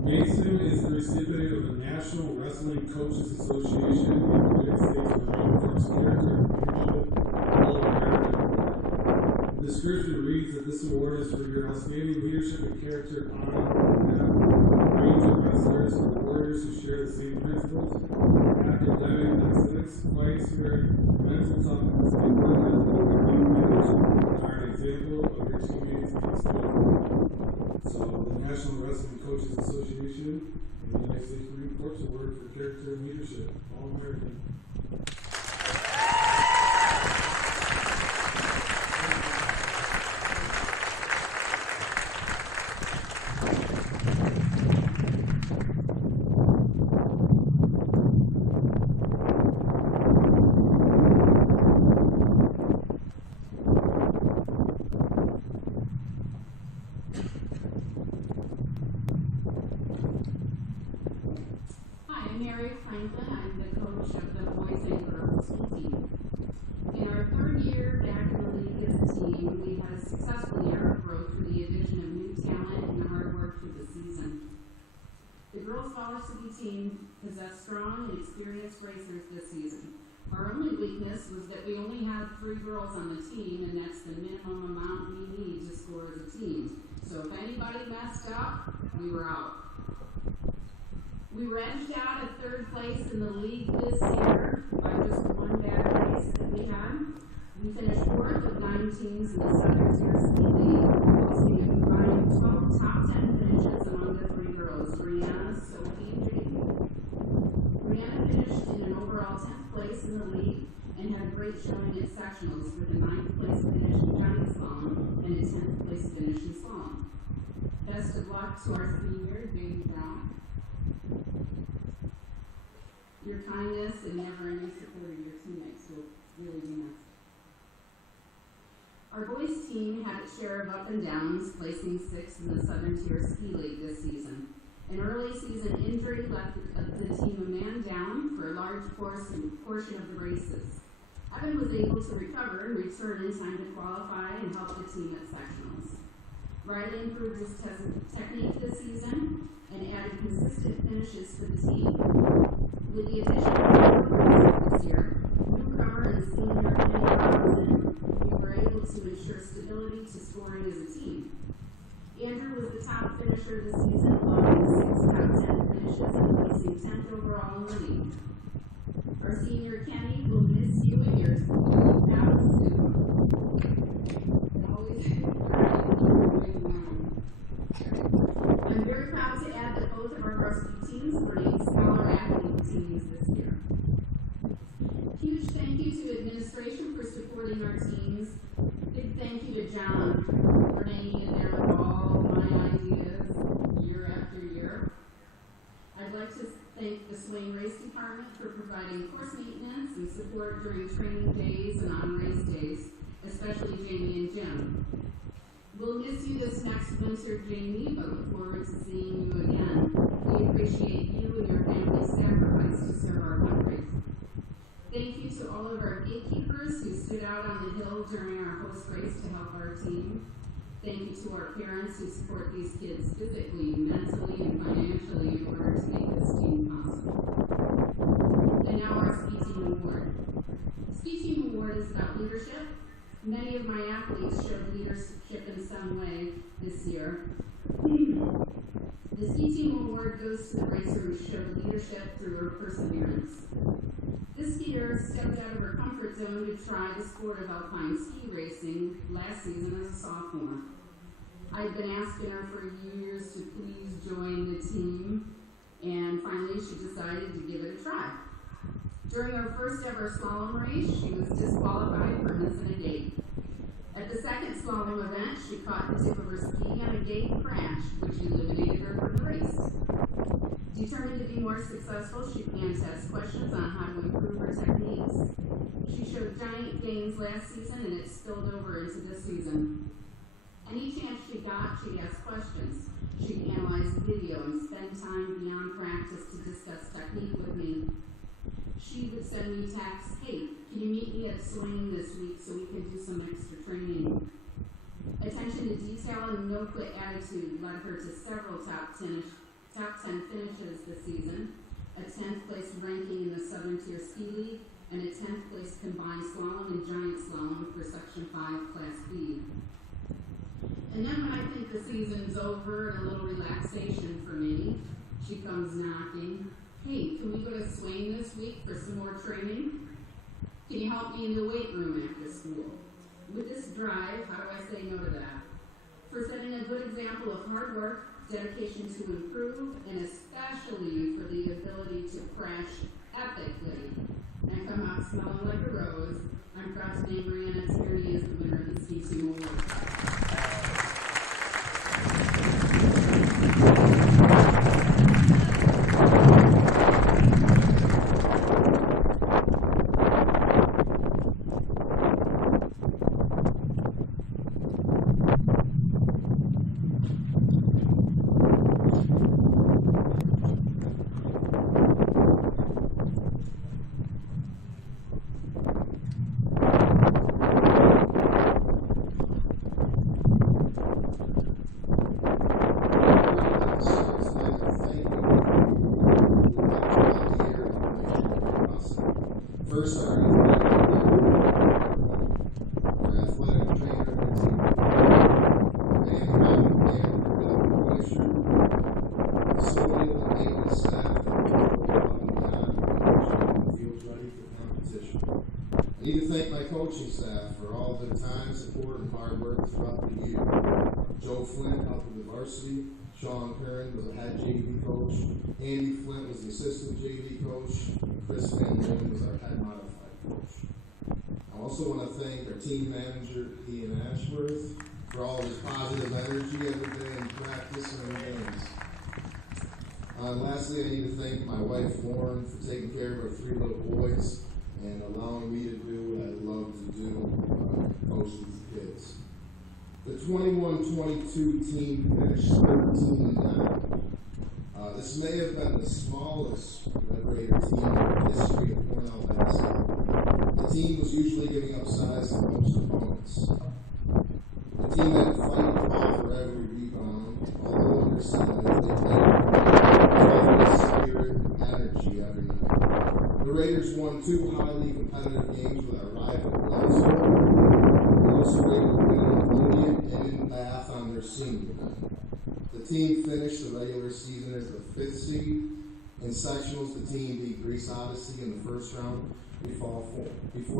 Mason is the recipient of the National Wrestling Coaches Association in the United States Marine Corps Character and Leadership All-American Award. The description reads that this award is for your outstanding leadership and character on a range of wrestlers and warriors who share the same principles, academic excellence, fight spirit, mental toughness, and work ethic are an example of your teammates and skills. So the National Wrestling Coaches Association and the United States Marine Corps Award for Character and Leadership, All-American. I'm the coach of the boys and girls team. In our 3rd year back in the league as a team, we had a successful year of growth through the addition of new talent and hard work through the season. The girls varsity team possessed strong and experienced racers this season. Our only weakness was that we only had 3 girls on the team, and that's the minimum amount we need to score as a team. So if anybody messed up, we were out. We were edged out at 3rd place in the league this year by just one bad race that we had. We finished 4th of 9 teams in the Southern Tier Ski League, boasting a combined 12 top 10 finishes among the 3 girls, Brianna, Sophie, and Jamie. Brianna finished in an overall 10th place in the league and had a great showing at sectionals with a 9th place finish in giant slalom and a 10th place finish in slalom. Best of luck to our senior, Baby Brown. Your kindness and never-ending support of your teammates will really be missed. Our boys team had its share of up and downs, placing 6th in the Southern Tier Ski League this season. An early season injury left the team a man down for a large portion of the races. Evan was able to recover and return in time to qualify and help the team at sectionals. Riley improved his technique this season and added consistent finishes to the team. With the addition of new this year, newcomer and senior Kenny Robinson, we were able to ensure stability to scoring as a team. Andrew was the top finisher this season, logging 6 top 10 finishes and placing 10th overall in the league. Our senior Kenny will miss you support during training days and on race days, especially Jamie and Jim. We'll miss you this next winter, Jamie, but look forward to seeing you again. We appreciate you and your family's sacrifice to serve our country. Thank you to all of our gatekeepers who stood out on the hill during our host race to help our team. Thank you to our parents who support these kids physically, mentally, and financially in order to make this team possible. And now our Ski Team Award. Ski Team Award is about leadership. Many of my athletes showed leadership in some way this year. The Ski Team Award goes to the racer who showed leadership through her perseverance. This skier stepped out of her comfort zone to try the sport of alpine ski racing last season as a sophomore. I've been asking her for years to please join the team, and finally she decided to give it a try. During her first ever slalom race, she was disqualified for missing a gate. At the second slalom event, she caught the tip of her ski on a gate crash, which eliminated her from the race. Determined to be more successful, she began to ask questions on how to improve her techniques. She showed giant gains last season, and it spilled over into this season. Any chance she got, she'd ask questions. She'd analyze video and spend time beyond practice to discuss technique with me. She would send me texts, "Hey, can you meet me at Swing this week so we can do some extra training?" Attention to detail and no-quit attitude led her to several top 10 finishes this season, a 10th place ranking in the Southern Tier Ski League, and a 10th place combined slalom and giant slalom for Section 5 Class B. And then when I think the season's over and a little relaxation for me, she comes knocking. "Hey, can we go to Swain this week for some more training? Can you help me in the weight room after school?" With this drive, how do I say no to that? For setting a good example of hard work, dedication to improve, and especially for the ability to crash epically and come out smelling like a rose, I'm proud to name Brianna Tierney as the winner of the Ski Team Award. First, our athletic trainer, custodial and maintenance staff that feels ready for competition. I need to thank my coaching staff for all their time, support, and hard work throughout the year. Joe Flint helped with the varsity. Sean Curran was the head JV coach. Andy Flint was the assistant JV coach. Chris Van Loon was our head modified coach. I also want to thank our team manager, Ian Ashworth, for all his positive energy every day in practice and in games. Lastly, I need to thank my wife, Lauren, for taking care of our 3 little boys and allowing me to do what I love to do, coach these kids. The 21-22 team finished 13-9. This may have been the smallest Red Raider team in the history of Cornell basketball. The team was usually giving up size to most opponents. The team had to fight and claw for every rebound, although undersized, they played with spirit and energy every night. The Raiders won 2 highly competitive games with our rival Blazer. They also were able to win in Union and in Bath on their senior night. The team finished the regular season as the 5th seed. In sectionals, the team beat Greece Odyssey in the first round before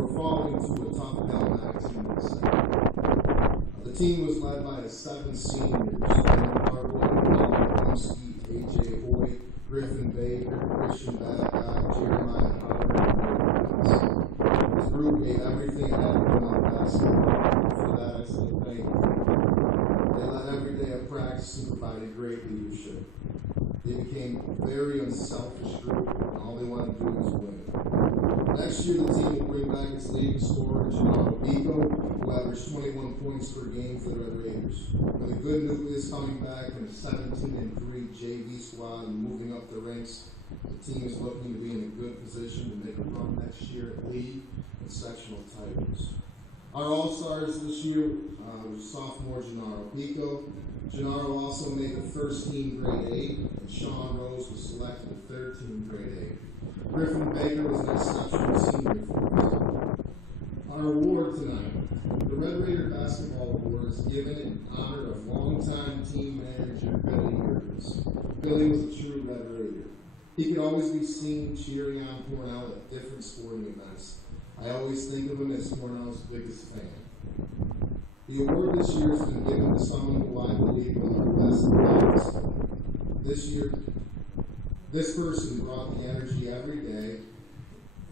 falling to a tough Belknap team in the second. The team was led by the 7 seniors, Brandon Harwood, Alan Bromsky, A.J. Hoyt, Griffin Baker, Christian Babcock, Jeremiah Howard, and David. This group gave everything it had to win on basketball. For that, I say thank you. They led every day of practice and provided great leadership. They became a very unselfish group, and all they wanted to do was win. Next year, the team will bring back its leading scorer, Gennaro Pico, who averaged 21 points per game for the Red Raiders. With a good nucleus coming back and a 17-3 JV squad and moving up the ranks, the team is looking to be in a good position to make a run next year at league and sectional titles. Our All-Stars this year was sophomore Gennaro Pico. Gennaro also made the first team grade 8, and Sean Rose was selected to third team grade 8. Griffin Baker was an exceptional senior for us. Our award tonight, the Red Raider Basketball Award, is given in honor of longtime team manager Billy Yerkes. Billy was a true Red Raider. He could always be seen cheering on Cornell at different sporting events. I always think of him as Cornell's biggest fan. The award this year has been given to someone who I believe was our best players. This year, this person brought the energy every day,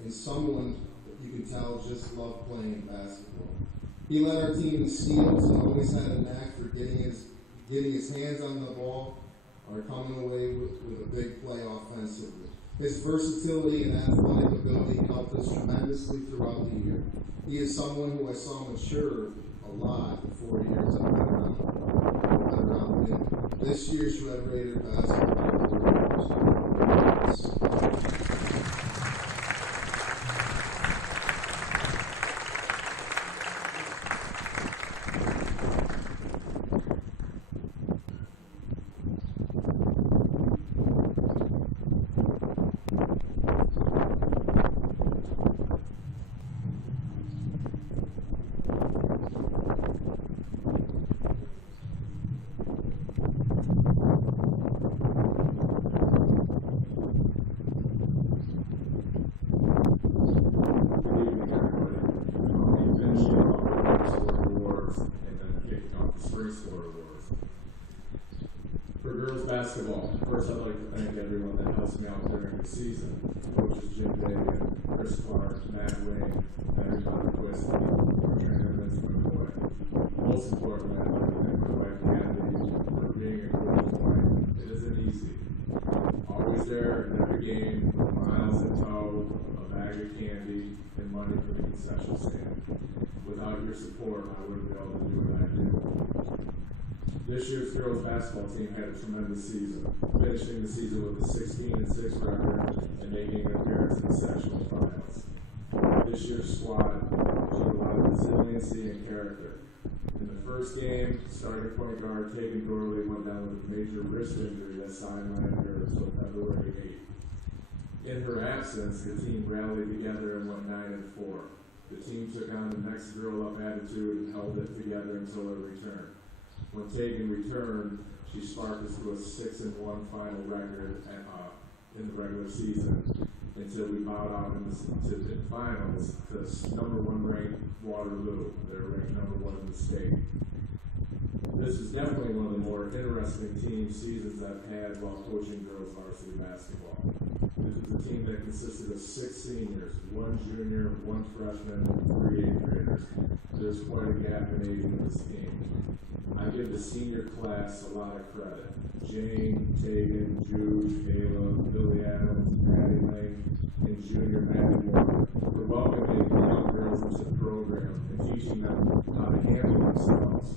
and someone that you can tell just loved playing basketball. He led our team in steals and always had a knack for getting his hands on the ball or coming away with a big play offensively. His versatility and athletic ability helped us tremendously throughout the year. He is someone who I saw mature a lot in 4 years I've been around him. This year's Red Raider Basketball basketball. First, I'd like to thank everyone that helps me out during the season. Coaches Jim Dagan, Chris Clark, Matt Wayne, Barry Quist, our trainer Vince McCoy. Most importantly, I'd like to thank my wife Kathy for being a good wife. It isn't easy. Always there in every game, miles in tow, a bag of candy, and money for the concession stand. Without your support, I wouldn't be able to do what I do. This year's girls basketball team had a tremendous season, finishing the season with a 16-6 record and making an appearance in the sectional finals. This year's squad showed a lot of resiliency and character. In the first game, starting point guard Tegan Dorley went down with a major wrist injury that sidelined her until February 8th. In her absence, the team rallied together and went 9-4. The team took on the next girl-up attitude and held it together until her return. When Tegan returned, she sparked us to a 6-1 final record in the regular season until we bowed out in the finals to number 1 ranked Waterloo. They're ranked number 1 in the state. This is definitely one of the more interesting team seasons I've had while coaching girls varsity basketball. This is a team that consisted of 6 seniors, 1 junior, 1 freshman, and 3 8th graders. There's quite a gap in age in this team. I give the senior class a lot of credit. Jane, Tegan, Juge, Ayla, Billy Adams, Maddie Lane, and junior Maddie Moore for welcoming the young girls into the program and teaching them how to handle themselves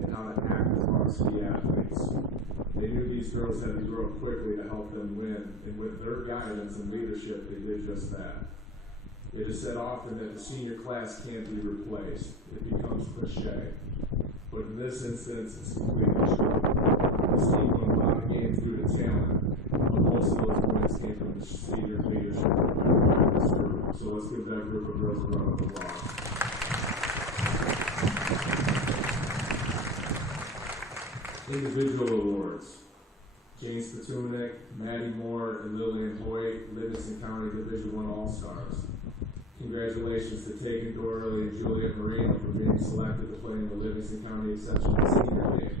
and how to act as varsity athletes. They knew these girls had to grow quickly to help them win, and with their guidance and leadership, they did just that. It is said often that the senior class can't be replaced. It becomes cliche. But in this instance, it's completely true. This team won a lot of games due to talent, but most of those wins came from the senior leadership of this group. So let's give that group of girls a round of applause. Individual awards. Jane Spatunik, Maddie Moore, and Lillian Hoyt, Livingston County Division I All-Stars. Congratulations to Tegan Dorley and Juliet Marino for being selected to play in the Livingston County Exceptional Senior League.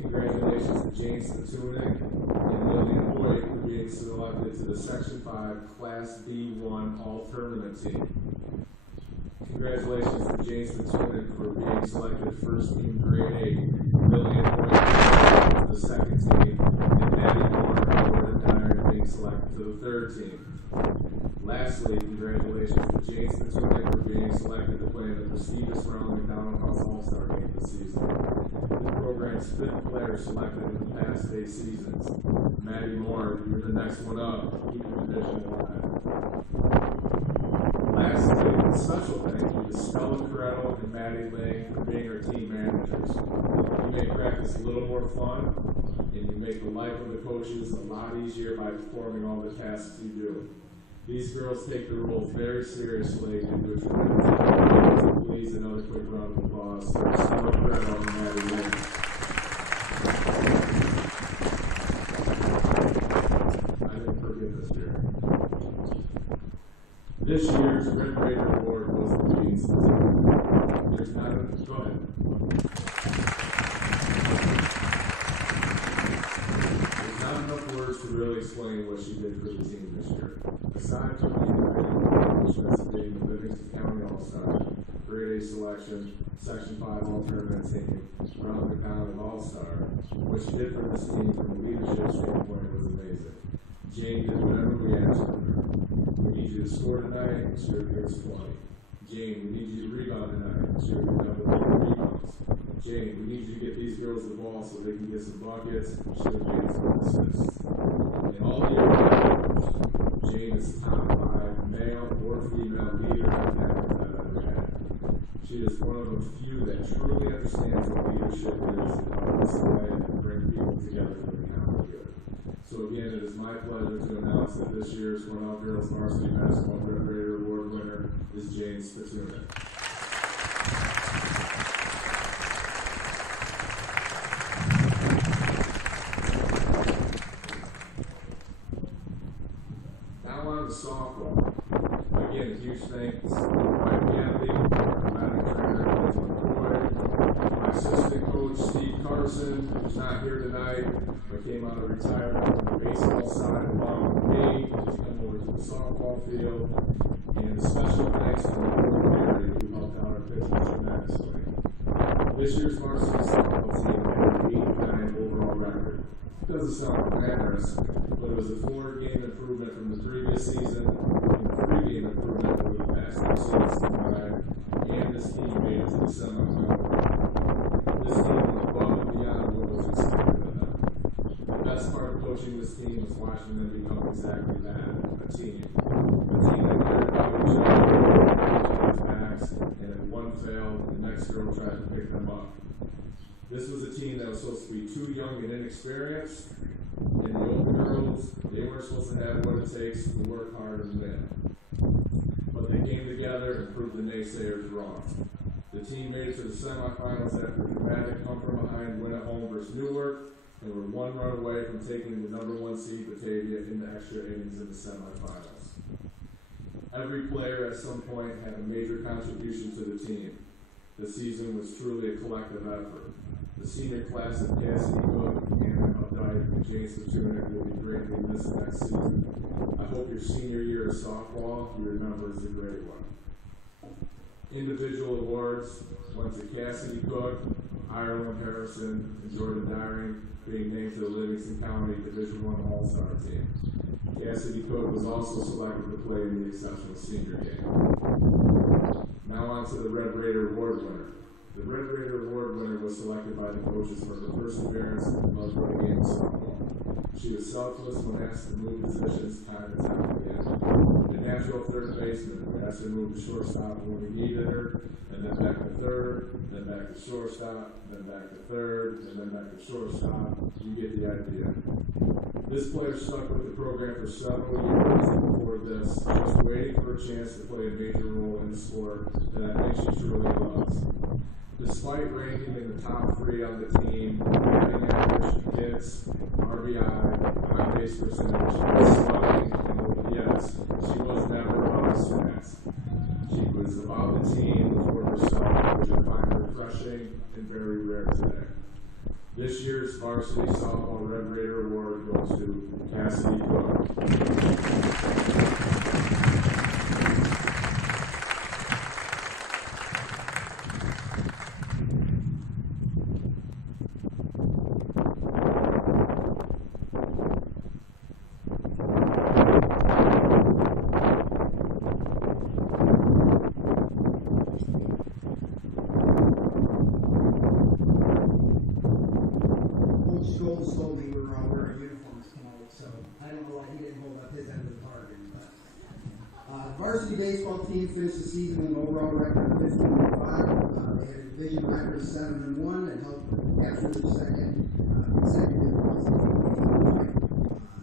Congratulations to Jane Spatunik and Lillian Hoyt for being selected to the Section 5 Class D1 All-Tournament Team. Congratulations to Jane Spatunik for being selected first team grade 8, Lillian Hoyt to the second team, and Maddie Moore and Gordon Dyer being selected to the third team. Lastly, congratulations to Jane Spitzulik for being selected to play in the prestigious Ronald McDonald House All-Star Game this season. The program's fifth player selected in the past 8 seasons. Maddie Moore, you're the next one up. Keep the division alive. Lastly, a special thank you to Stella Corretto and Maddie Ling for being our team managers. You make practice a little more fun, and you make the life of the coaches a lot easier by performing all the tasks you do. These girls take their roles very seriously and do a tremendous job. So please, another quick round of applause for Stella Corretto and Maddie Ling. I didn't forget this year. This year's Red Raider Award goes to Jane Spitzulik. There's not a go ahead. There's not enough words to really explain what she did for the team this year. Aside from the incredible accomplishments of being the Livingston County All-Star, Grade A selection, Section 5 All-Tournament team, Ronald McDonald All-Star, what she did for this team from a leadership standpoint was amazing. Jane did whatever we asked from her. We need you to score tonight, she would give us 20. Jane, we need you to rebound tonight, she would give double rebounds. Jane, we need you to get these girls the ball so they can get some buckets, she would make some assists. In all the years, Jane is top 5 male or female leader I've ever had. She is one of the few that truly understands what leadership is and how to display and bring people together for the common good. So again, it is my pleasure to announce that this year's Cornell Girls Varsity Basketball Red Raider Award winner is Jane Spitzulik. Now on to softball. Again, huge thanks to my family, our athletic trainer, Liz McCoy, my assistant coach, Steve Carson, who's not here tonight, but came out of retirement from the baseball side along with me, who's come over to the softball field, and a special thanks to the board Mary, who helped out our pitchers tremendously. This year's varsity softball team had an 8-9 overall record. It doesn't sound glamorous, but it was a 4-game improvement from the previous season, and a 3-game improvement over the past 2 seasons combined, and this team made it to the semifinal. This team went above and beyond what was expected of them. The best part of coaching this team was watching them become exactly that, a team. A team that cared about each other, each other's backs, and if one failed, the next girl tried to pick them up. This was a team that was supposed to be too young and inexperienced, and the older girls, they weren't supposed to have what it takes to work hard and win. But they came together and proved the naysayers wrong. The team made it to the semifinals after a dramatic come-from-behind win at home versus Newark, and were 1 run away from taking the number 1 seed Batavia into extra innings in the semifinals. Every player at some point had a major contribution to the team. The season was truly a collective effort. The senior class of Cassidy Cook, Anna Updike, and Jane Spitzulik will be greatly missed next season. I hope your senior year of softball you remember as a great one. Individual awards went to Cassidy Cook, Ireland Harrison, and Jordan Dyring, being named to the Livingston County Division I All-Star team. Cassidy Cook was also selected to play in the exceptional senior game. Now on to the Red Raider Award winner. The Red Raider Award winner was selected by the coaches for her perseverance and love for the game of softball. She was selfless when asked to move positions time and time again. The natural third baseman who asked her to move to shortstop when we needed her, and then back to third, then back to shortstop, then back to third, and then back to shortstop. You get the idea. This player stuck with the program for several years before this, just waiting for a chance to play a major role in the sport that I think she truly loves. Despite ranking in the top 3 on the team, batting average, hits, RBI, on-base percentage, slugging, and OPS, she was never about the stats. She was about the team before herself, which I find refreshing and very rare today. This year's Varsity Softball Red Raider Award goes to Cassidy Cook. overall record of 15-5. They had a division record of 7-1 and helped capture their second consecutive win.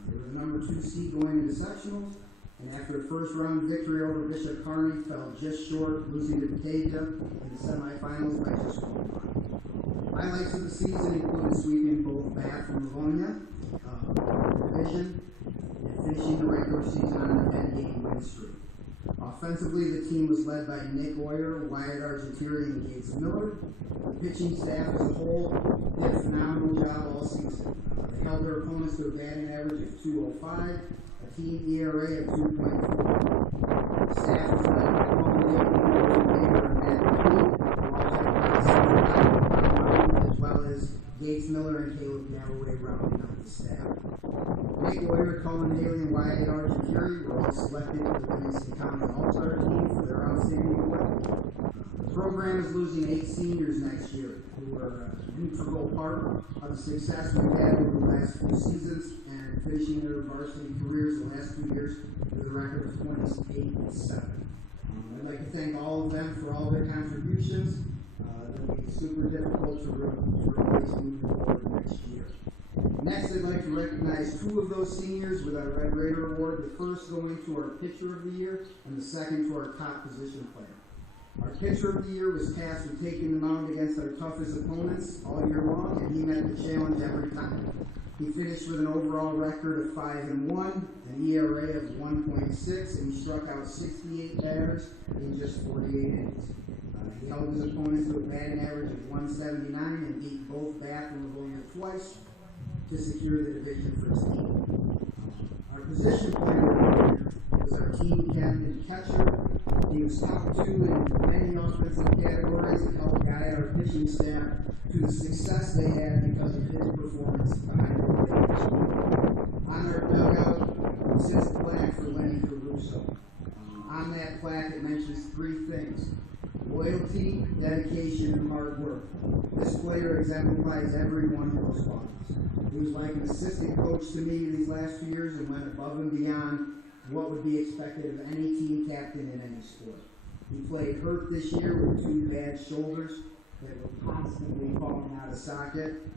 They were the number 2 seed going into sectionals, and after a first round victory over Bishop Kearney, fell just short, losing to Batavia in the semifinals by just 1 point. Highlights of the season included sweeping both Bath and Livonia division and finishing the regular season on a 10-game win streak. Offensively, the team was led by Nick Oyer, Wyatt Argentieri, and Gates Miller. The pitching staff as a whole did a phenomenal job all season. They held their opponents to a batting average of .205, a team ERA of 2.4. The staff was led by Paul Neal, and Matt McKee, who all had as well as Gates Miller and Caleb Galloway rounding out the staff. Nick Oyer, Colin Haley, and Wyatt Argentieri were all selected to the Livingston County All-Star team for their outstanding play. The program is losing 8 seniors next year, who were an integral part of the success we've had over the last few seasons and finishing their varsity careers the last 2 years with a record of 28-7. I'd like to thank all of them for all their contributions. It'll be super difficult to replace moving forward next year. Next, I'd like to recognize 2 of those seniors with our Red Raider Award, the first going to our Pitcher of the Year and the second to our top position player. Our Pitcher of the Year was tasked with taking the mound against our toughest opponents all year long, and he met the challenge every time. He finished with an overall record of 5-1, an ERA of 1.6, and he struck out 68 batters in just 48 innings. He held his opponents to a batting average of 179 and beat both Bath and Livonia twice to secure the division for his team. Our position player was our team captain catcher. He was top 2 in many offensive categories and helped guide our pitching staff to the success they had because of his performance behind the plate. On our dugout sits a plaque for Lenny Caruso. On that plaque it mentions 3 things: loyalty, dedication, and hard work. This player exemplifies every one of those qualities. He was like an assistant coach to me these last few years and went above and beyond what would be expected of any team captain in any sport. He played hurt this year with 2 bad shoulders that were constantly falling out of socket.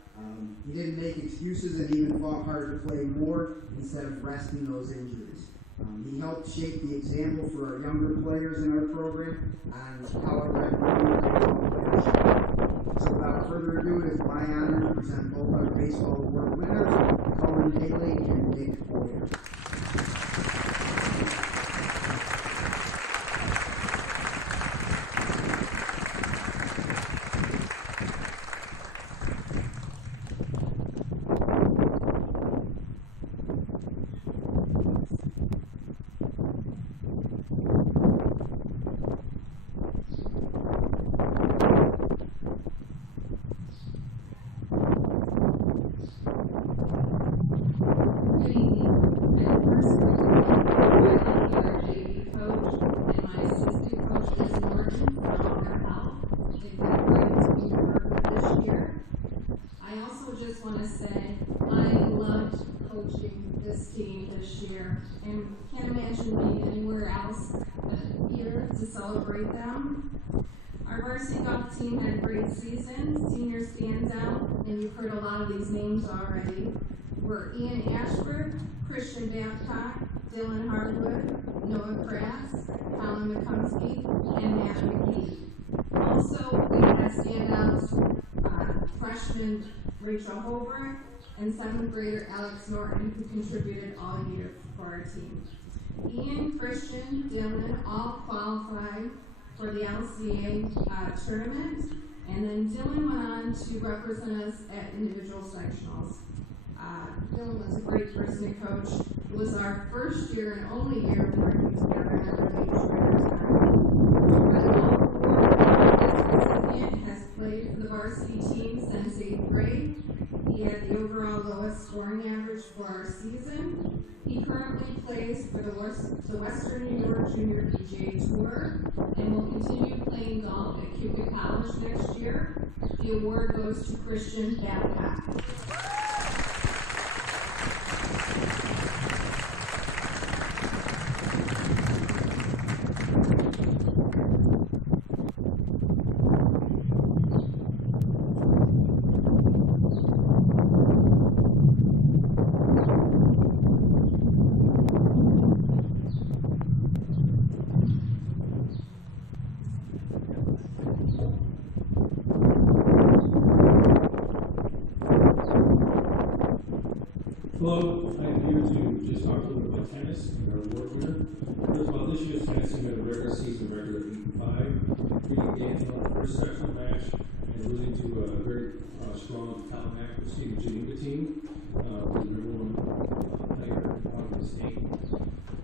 He didn't make excuses and even fought hard to play more instead of resting those injuries. He helped shape the example for our younger players in our program on how our Red Raider should. So without further ado, it is my honor to present both our baseball award winners, Colin Haley and Nick Oyer. And can't imagine being anywhere else here to celebrate them. Our varsity golf team had a great season. Senior standout, and you've heard a lot of these names already, were Ian Ashford, Christian Babcock, Dylan Hardwood, Noah Kratz, Colin McCumsky, and Matt McKee. Also, we had standouts freshman Rachel Holbrook and 7th grader Alex Norton, who contributed all year for our team. Ian, Christian, Dylan all qualified for the LCA tournament, and then Dylan went on to represent us at individual sectionals. Dylan was a great person to coach. It was our first year and only year working together, and I really enjoyed our time. This recipient has played for the varsity team since 8th grade. He had the overall lowest scoring average for our season. He currently plays for the Western New York Junior PGA Tour and will continue playing golf at Cupid College next year. The award goes to Christian Babcock. Hello, I'm here to just talk a little bit about tennis and our award winner. First of all, this year's tennis team had a regular season record of 8-5. We began on the first sectional match and losing to a very strong Kalamack Stephen Geneva team, the number one player on the state.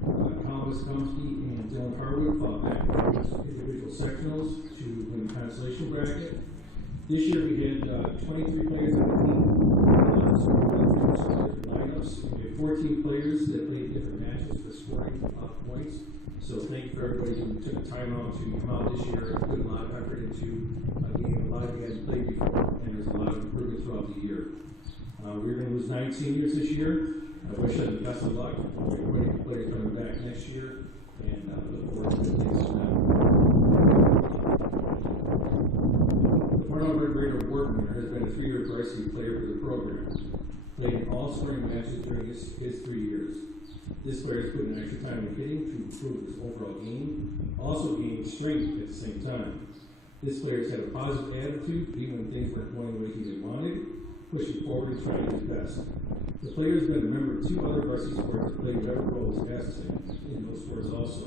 Colin Wiskomski and Dylan Harwood fought back in individual sectionals to win the consolation bracket. This year we had 23 players on the team. Lineups. We had 14 players that played different matches for scoring points. So thank you for everybody who took the time out to come out this year and put a lot of effort into a game a lot of you hadn't played before, and there's a lot of improvement throughout the year. We're going to lose 9 seniors this year. I wish them the best of luck. We're going to players coming back next year, and look forward to good things from them. The Parnell Red Raider award winner has been a 3-year varsity player for the program. Played in all scoring matches during his 3 years. This player has put in extra time in hitting to improve his overall game, also gained strength at the same time. This player has had a positive attitude even when things weren't going the way he had wanted, pushing forward and trying his best. The player has been a member of 2 other varsity sports that played whatever role was asked of him in those sports also.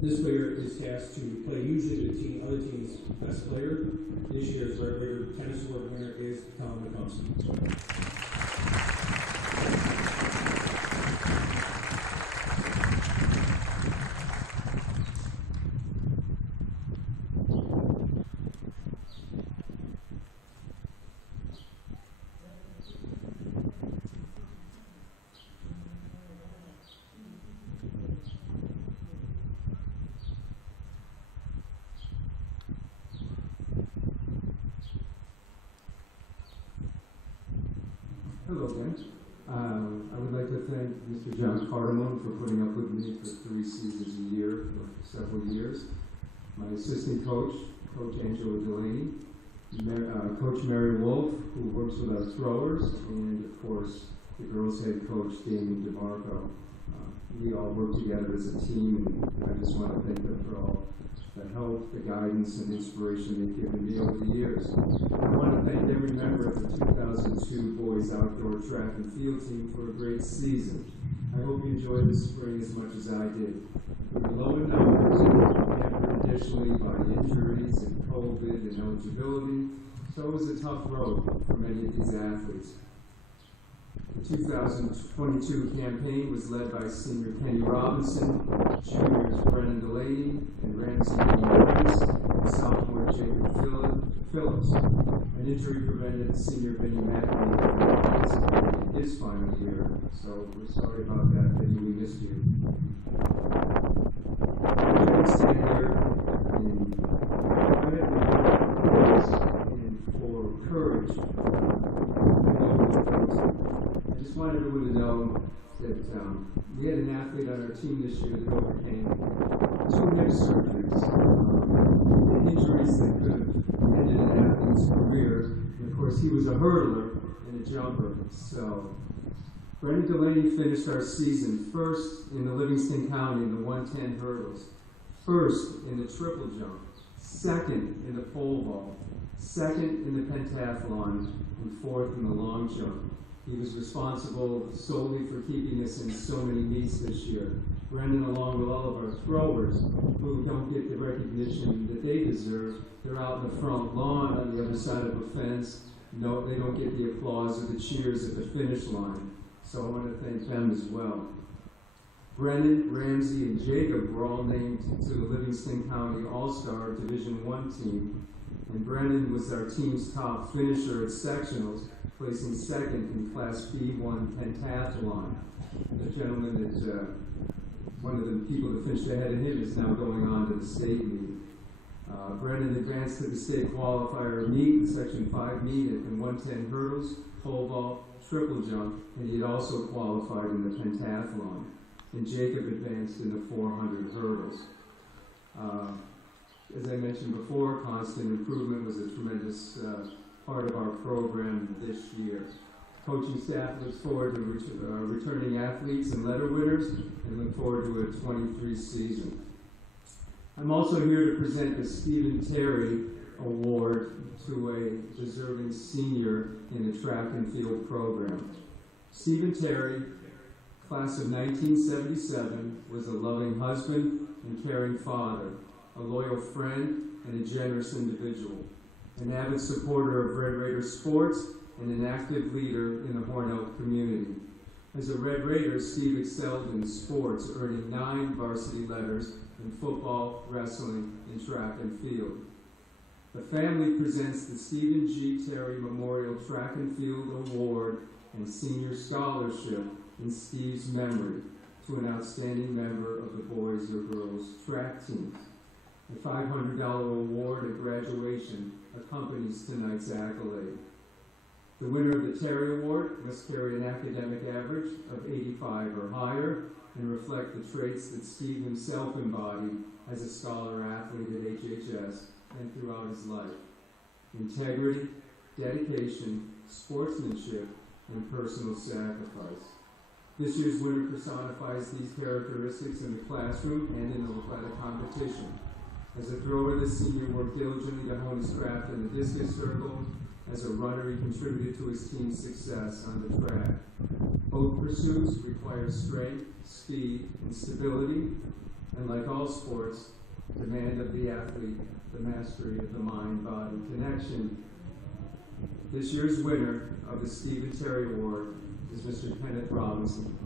This player is tasked to play usually the other team's best player. This year's Red Raider tennis award winner is Colin Wiskomski. Hello again. I would like to thank Mr. John Cardamone for putting up with me for 3 seasons a year for several years. My assistant coach, Coach Angela Delaney, Coach Mary Wolf, who works with our throwers, and of course the girls' head coach, Damien DeMarco. We all work together as a team, and I just want to thank them for all the help, the guidance, and inspiration they've given me over the years. I want to thank every member of the 2002 Boys Outdoor Track and Field team for a great season. I hope you enjoyed the spring as much as I did. We were low in numbers, hampered additionally by injuries and COVID and eligibility, so it was a tough road for many of these athletes. The 2022 campaign was led by senior Kenny Robinson, juniors Brennan Delaney and Ramsey Prince, and sophomore Jacob Phillips. An injury prevented senior Vinny McNamee from his final year, so we're sorry about that, Vinny, we missed you. We stand here in credit and for courage. I just want everyone to know that we had an athlete on our team this year that overcame 2 hip surgeries, injuries that could have ended an athlete's career. And of course, he was a hurdler and a jumper. So, Brendan Delaney finished our season first in the Livingston County in the 110 hurdles, first in the triple jump, second in the pole vault, second in the pentathlon, and fourth in the long jump. He was responsible solely for keeping us in so many meets this year. Brendan, along with all of our throwers, who don't get the recognition that they deserve, they're out in the front lawn on the other side of a fence. No, they don't get the applause or the cheers at the finish line. So I want to thank them as well. Brennan, Ramsey, and Jacob were all named to the Livingston County All-Star Division I team. And Brennan was our team's top finisher at sectionals, placing second in Class B1 pentathlon. The gentleman that, one of the people that finished ahead of him is now going on to the state meet. Brennan advanced to the state qualifier meet, the Section 5 meet in 110 hurdles, pole vault, triple jump, and he had also qualified in the pentathlon. And Jacob advanced in the 400 hurdles. As I mentioned before, constant improvement was a tremendous part of our program this year. Coaching staff looks forward to returning athletes and letter winners and look forward to a 23 season. I'm also here to present the Stephen Terry Award to a deserving senior in the track and field program. Stephen Terry, class of 1977, was a loving husband and caring father, a loyal friend, and a generous individual, an avid supporter of Red Raider sports, and an active leader in the Hornell community. As a Red Raider, Steve excelled in sports, earning 9 varsity letters in football, wrestling, and track and field. The family presents the Stephen G. Terry Memorial Track and Field Award and Senior Scholarship in Steve's memory to an outstanding member of the boys or girls track teams. A $500 award at graduation accompanies tonight's accolade. The winner of the Terry Award must carry an academic average of 85 or higher and reflect the traits that Steve himself embodied as a scholar athlete at HHS and throughout his life: integrity, dedication, sportsmanship, and personal sacrifice. This year's winner personifies these characteristics in the classroom and in the athletic competition. As a thrower, the senior worked diligently to hone his craft in the discus circle. As a runner, he contributed to his team's success on the track. Both pursuits require strength, speed, and stability, and like all sports, demand of the athlete the mastery of the mind-body connection. This year's winner of the Stephen Terry Award is Mr. Kenneth Robinson.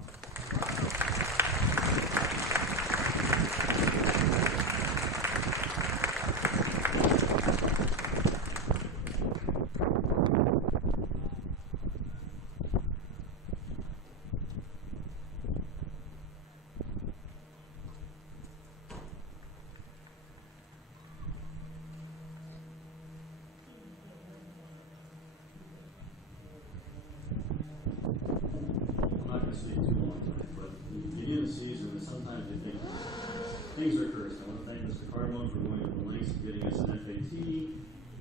Things are cursed. I want to thank Mr. Cardone for going to the lengths of getting us an FAT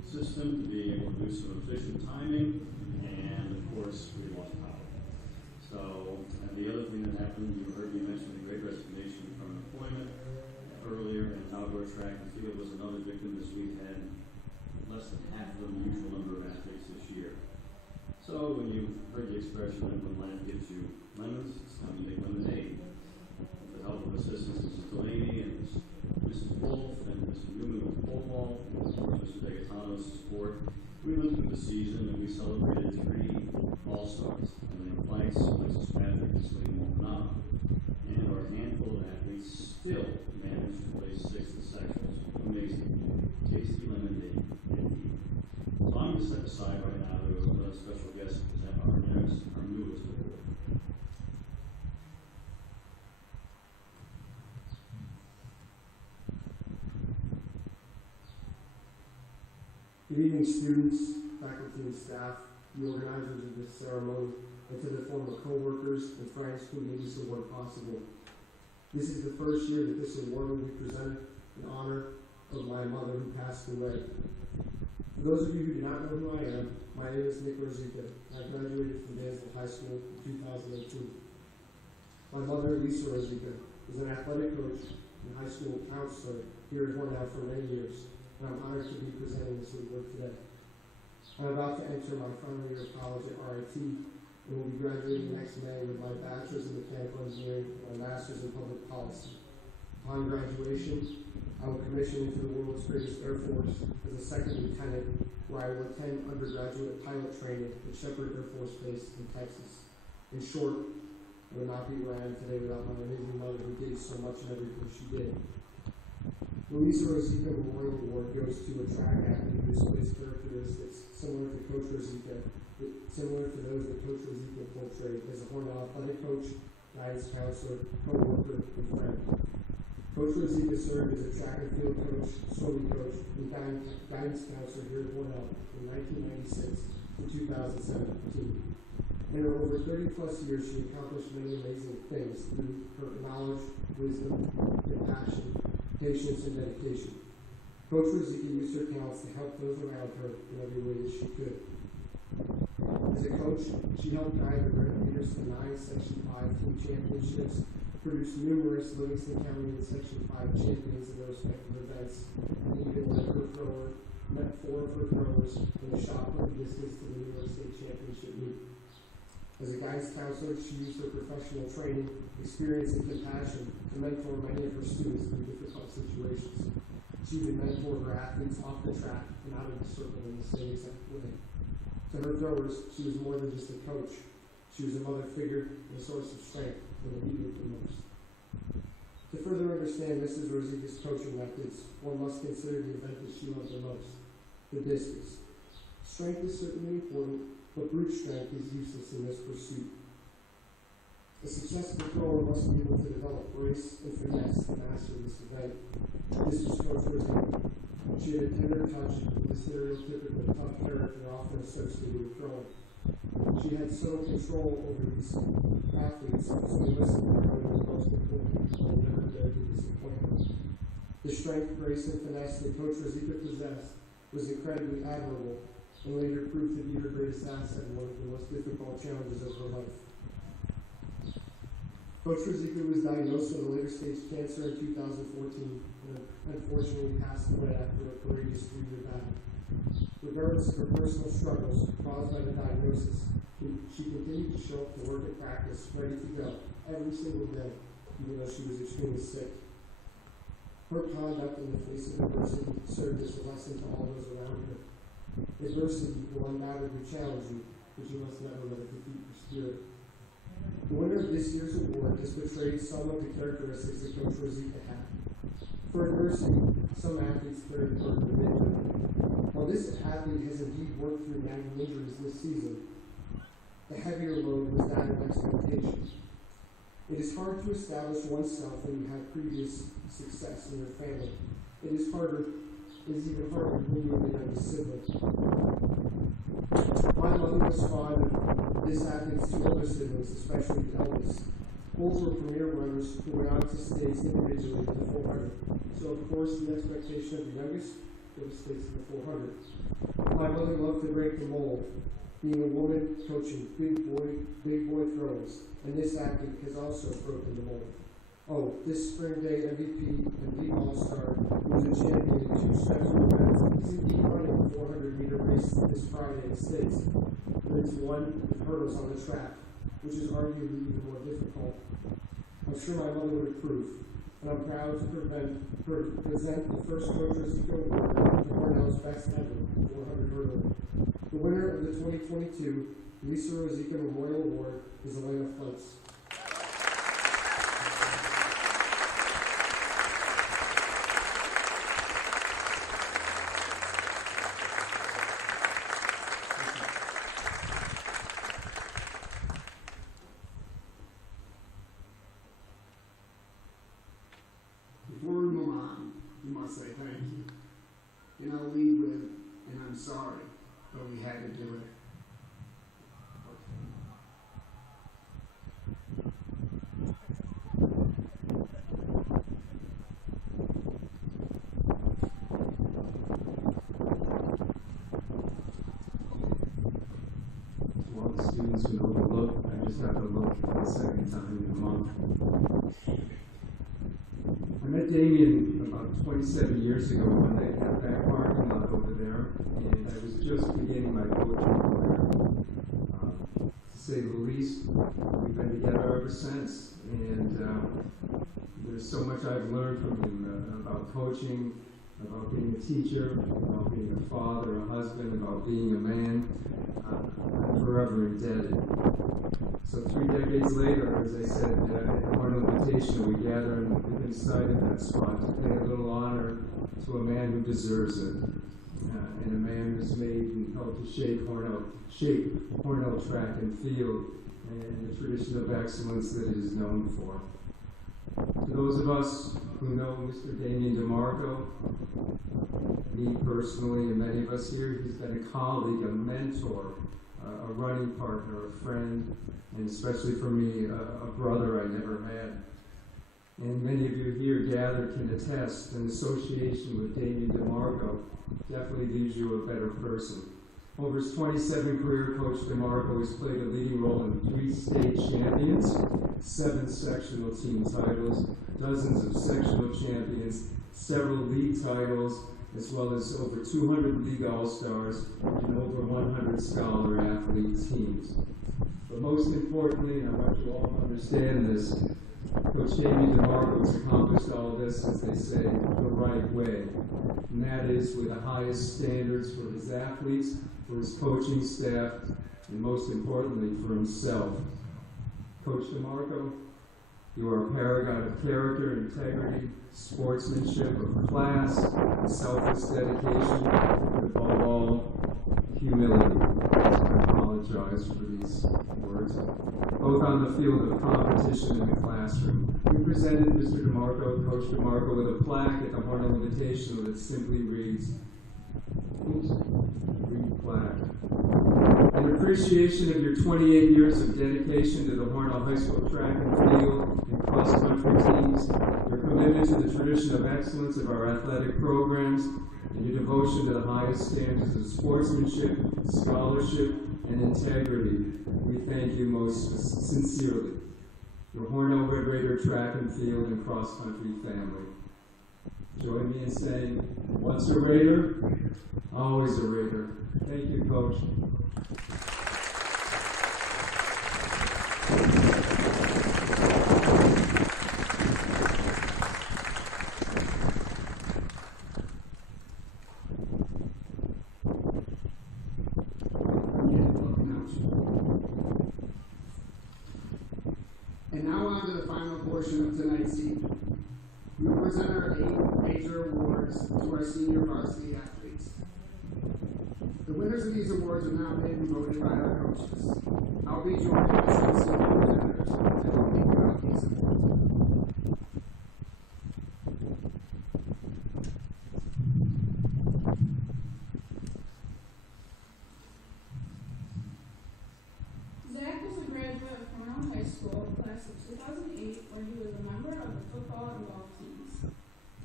system, to being able to do some efficient timing, and of course, we lost power. So, and the other thing that happened, you heard me mention the great resignation from employment earlier, and outdoor track and field was another victim, as we had less than half of the usual number of athletes this year. So, when you heard the expression that when life gives you lemons, it's time to make lemonade. With the help of assistants Mrs. Delaney and Mrs. Wolf and Mr. Newman with the pole ball, and of course Mr. Degatano's support, we went through the season and we celebrated 3 All-Stars: Elaine Fleiss, Alexis Patrick, and Celine Maldonado. And our handful of athletes still managed to place 6th in sections. Amazing. Tasty lemonade indeed. So I'm going to step aside right now to let a special guest present our newest award. Good evening, students, faculty, and staff, the organizers of this ceremony, and to the former co-workers and friends who made this award possible. This is the first year that this award will be presented in honor of my mother who passed away. For those of you who do not know who I am, my name is Nick Rosica. I graduated from Dansville High School in 2002. My mother, Lisa Rosica, was an athletic coach and high school counselor here at Hornell for many years, and I'm honored to be presenting this award today. I'm about to enter my final year of college at RIT and will be graduating next May with my bachelor's in mechanical engineering and my master's in public policy. Upon graduation, I will commission into the world's greatest Air Force as a second lieutenant, where I will attend undergraduate pilot training at Shepherd Air Force Base in Texas. In short, I would not be where I am today without my amazing mother who did so much and everything she did. The Lisa Rosica Memorial Award goes to a track athlete who displays characteristics similar to Coach Rosica, similar to those that Coach Rosica portrayed as a Hornell athletic coach, guidance counselor, co-worker, and friend. Coach Rosica served as a track and field coach, swimming coach, and guidance counselor here at Hornell from 1996 to 2017. In her over 30 plus years, she accomplished many amazing things through her knowledge, wisdom, compassion, patience, and dedication. Coach Rosica used her talents to help those around her in every way that she could. As a coach, she helped guide the Red Raiders to 9 Section 5 team championships, produced numerous Livingston County and Section 5 champions in their respective events, and even led her thrower, met 4 of her throwers, and shot put distance to the New York State Championship meet. As a guidance counselor, she used her professional training, experience, and compassion to mentor many of her students in difficult situations. She even mentored her athletes off the track and out of the circle in the same exact way. To her throwers, she was more than just a coach. She was a mother figure and a source of strength when they needed it the most. To further understand Mrs. Rosica's coaching methods, one must consider the event that she loved the most, the discus. Strength is certainly important, but brute strength is useless in this pursuit. A successful thrower must be able to develop grace and finesse to master this event. This was Coach Rosica. She had a tender touch with the stereotypical tough character often associated with throwing. She had subtle control over these athletes, so they listened to her was most important, and never dared to disappoint her. The strength, grace, and finesse that Coach Rosica possessed was incredibly admirable, and later proved to be her greatest asset in one of the most difficult challenges of her life. Coach Rosica was diagnosed with a later stage cancer in 2014 and unfortunately passed away after a courageous 3-year battle. Regardless of her personal struggles caused by the diagnosis, she continued to show up to work and practice, ready to go every single day, even though she was extremely sick. Her conduct in the face of adversity served as a lesson to all those around her. Adversity will undoubtedly challenge you, but you must never let it defeat your spirit. The winner of this year's award has portrayed some of the characteristics that Coach Rosica had. For adversity, some athletes carry the burden of injury. While this athlete has indeed worked through nagging injuries this season, the heavier load was that of expectation. It is hard to establish oneself when you have previous success in your family. It is even harder when you have a sibling. My mother was fond of this athlete's two older siblings, especially the eldest. Both were premier runners who went out to states individually in the 400. So, of course, the expectation of the youngest go to states in the 400. My mother loved to break the mold, being a woman coaching big boy throws, and this athlete has also broken the mold. Oh, this spring day MVP and league all-star, who was a champion in 2 sexual events, is indeed running a 400-meter race this Friday in the States. But it's one with hurdles on the track, which is arguably even more difficult. I'm sure my mother would approve, and I'm proud to present the first Coach Rosica Award to Cornell's best ever 400 hurdler. The winner of the 2022 Lisa Rosica Memorial Award is Elena Flintz. Before we move on, we must say thank you. And I'll lead with, and I'm sorry, but we had to do it. To all the students who overlooked, I just have to look for the second time in a month. I met Damien about 27 years ago when I got back parking lot over there, and I was just beginning my coaching career. To say the least, we've been together ever since, and there's so much I've learned from him about coaching, about being a teacher, about being a father, a husband, about being a man. I'm forever indebted. So 3 decades later, as I said, at Cornell Invitational, we gather inside of that spot to pay a little honor to a man who deserves it, and a man who's made and helped to shape Cornell track and field and the tradition of excellence that it is known for. To those of us who know Mr. Damien DeMarco, me personally and many of us here, he's been a colleague, a mentor, a running partner, a friend, and especially for me, a brother I never had. And many of you here gathered can attest an association with Damien DeMarco definitely leaves you a better person. Over his 27 career, Coach DeMarco has played a leading role in 3 state champions, 7 sectional team titles, dozens of sectional champions, several league titles, as well as over 200 league all-stars and over 100 scholar athlete teams. But most importantly, and I want you all to understand this, Coach Jamie DeMarco has accomplished all this, as they say, the right way. And that is with the highest standards for his athletes, for his coaching staff, and most importantly, for himself. Coach DeMarco, you are a paragon of character, integrity, sportsmanship, of class, and selfless dedication, and above all, humility. I apologize for these words. Both on the field of competition and the classroom. We presented Mr. DeMarco, Coach DeMarco, with a plaque at the Hornell Invitational that simply reads, read plaque. In appreciation of your 28 years of dedication to the Hornell High School track and field and cross-country teams, your commitment to the tradition of excellence of our athletic programs, and your devotion to the highest standards of sportsmanship, scholarship, and integrity, we thank you most sincerely. Your Hornell Red Raider track and field and cross-country family. Join me in saying, once a Raider, always a Raider. Thank you, Coach. And now on to the final portion of tonight's evening. We will present our 8 major awards to our senior varsity athletes. The winners of these awards are nominated and voted by our coaches. I'll be joined by some senior presenters to help me give out these awards. Zach was a graduate of Cornell High School, class of 2008, where he was a member of the football and golf teams.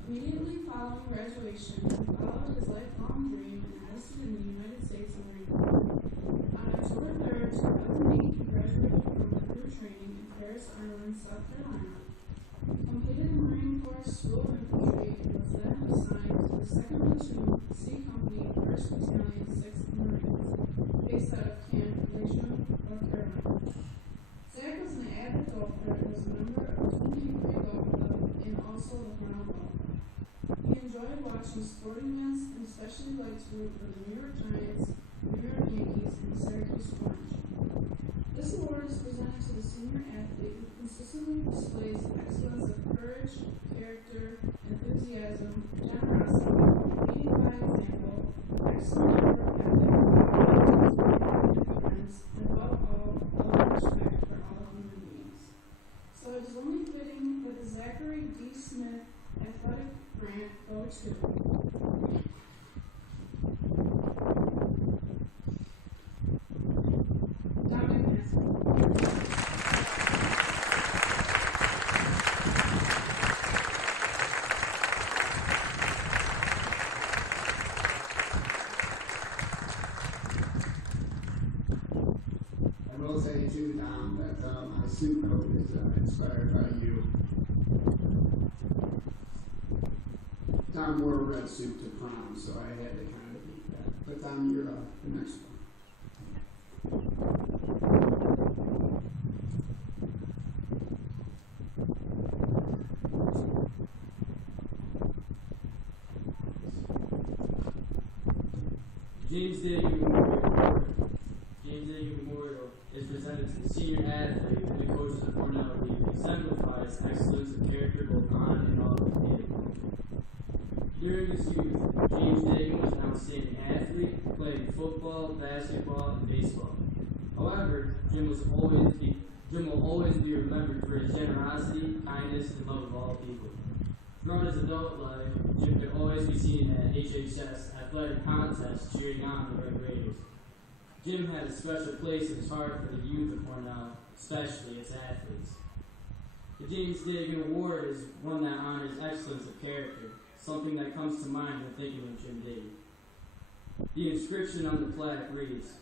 Immediately following graduation, he followed his lifelong dream and enlisted in the United States Marine Corps. On October 3rd, 2008, he graduated from recruit training in Paris Island, South Carolina. Completed the Marine Corps School of Infantry and was then assigned to the 2nd Platoon C Company, 1st Battalion, 6th Marines, based out of Camp Lejeune, North Carolina. Zach was an avid golfer and was a member of Twin Hickory Golf Club and also the Hornell Golf Club. He enjoyed watching sporting events and especially liked to root for the New York Giants, New York Yankees, and Syracuse Orange. This award is presented to the senior athlete who consistently displays excellence of courage, character, enthusiasm, generosity, leading by example, excellent work ethic, friends, and above all, love and respect for all human beings. So it is only fitting that the Zachary D. Smith Athletic Grant go to Dominic Massey. I will say too, Dom, that my suit coat is inspired by you. Dom wore a red suit to prom, so I had to kind of beat that. But Dom, you're the next one. James Day Memorial. James Day Memorial is presented to the senior athlete and the coaches of Cornell who exemplifies excellence of character both on and off the field. During his youth, James Day was an outstanding athlete, playing football, basketball, and baseball. However, Jim will always be remembered for his generosity, kindness, and love of all people. Throughout his adult life, Jim could always be seen at HHS athletic contests cheering on the Red Raiders. Jim had a special place in his heart for the youth of Cornell, especially its athletes. The James Dagan Award is one that honors excellence of character, something that comes to mind when thinking of Jim Dagan. The inscription on the plaque reads,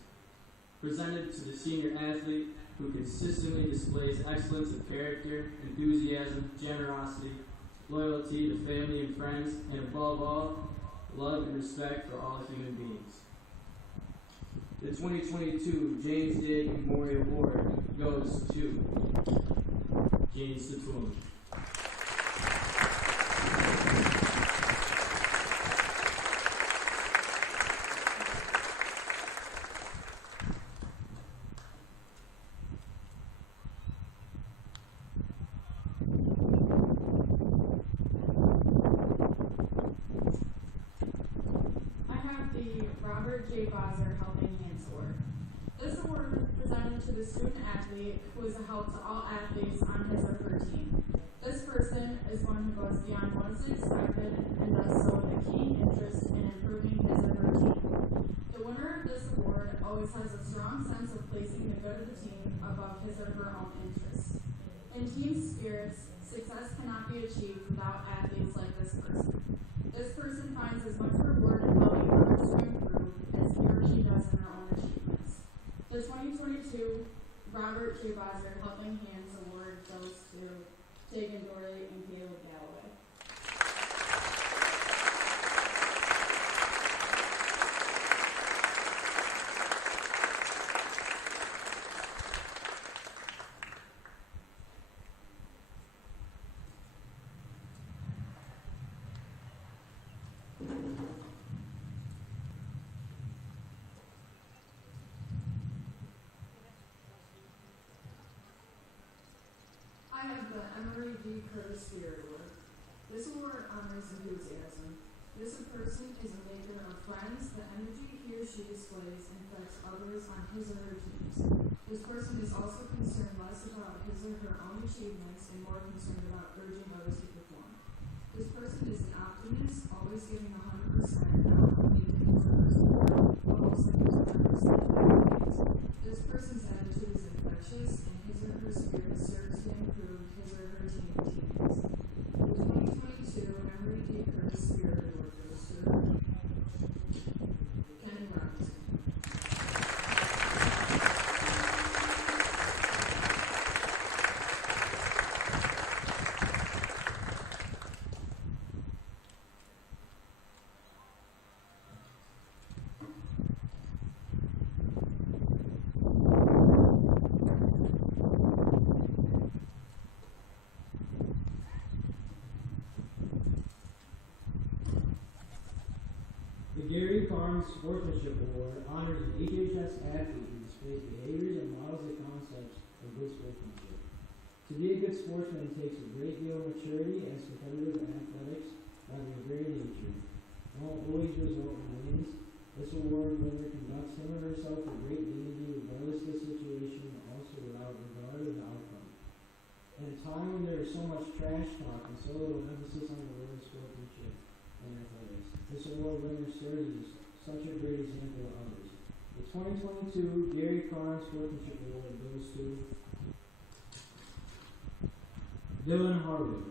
presented to the senior athlete who consistently displays excellence of character, enthusiasm, generosity, loyalty to family and friends, and above all, love and respect for all human beings. The the 2022 James Day Memorial Award goes to James Statoon. I have the Robert J. Bozzer Helping Hands Award. This award is presented to the student athlete who is a help to all athletes on his or her team. This person is one who goes beyond what is expected and does so with a keen interest in improving his or her team. The winner of this award always has a strong sense of placing the good of the team above his or her own interests. In team spirits, success cannot be achieved without athletes like this person. This person finds as much reward in helping others to improve as he or she does in their own achievements. The 2022 Robert J. Bozzer Helping Hands Award goes to Tegan Dory and Caleb Galloway. I have the Emery D. Curtis Spirit Award. This award honors enthusiasm. This person is a maker of friends. The energy he or she displays infects others on his or her teams. This person is also concerned less about his or her own achievements and more concerned about urging others to perform. This person is an optimist, always giving 100%, not only to his or her support, but also his or her stakeholders. This person's attitude is infectious, and his or her spirit serves to improve his or her teammates. The 2022 Emery D. Curtis Spirit Award goes to Kenny Robinson. The Gary Farms Sportsmanship Award honors an HHS athlete who displays behaviors and models the concepts of good sportsmanship. To be a good sportsman takes a great deal of maturity, as competitive athletics by their very nature won't always result in wins. This award winner conducts him or herself with great dignity regardless of the situation, but also without regard of the outcome. In a time when there is so much trash talk and so little emphasis on the word sportsmanship and athletics, this award winner serves as such a great example to others. The 2022 Gary Farms Sportsmanship Award goes to Dylan Harwood.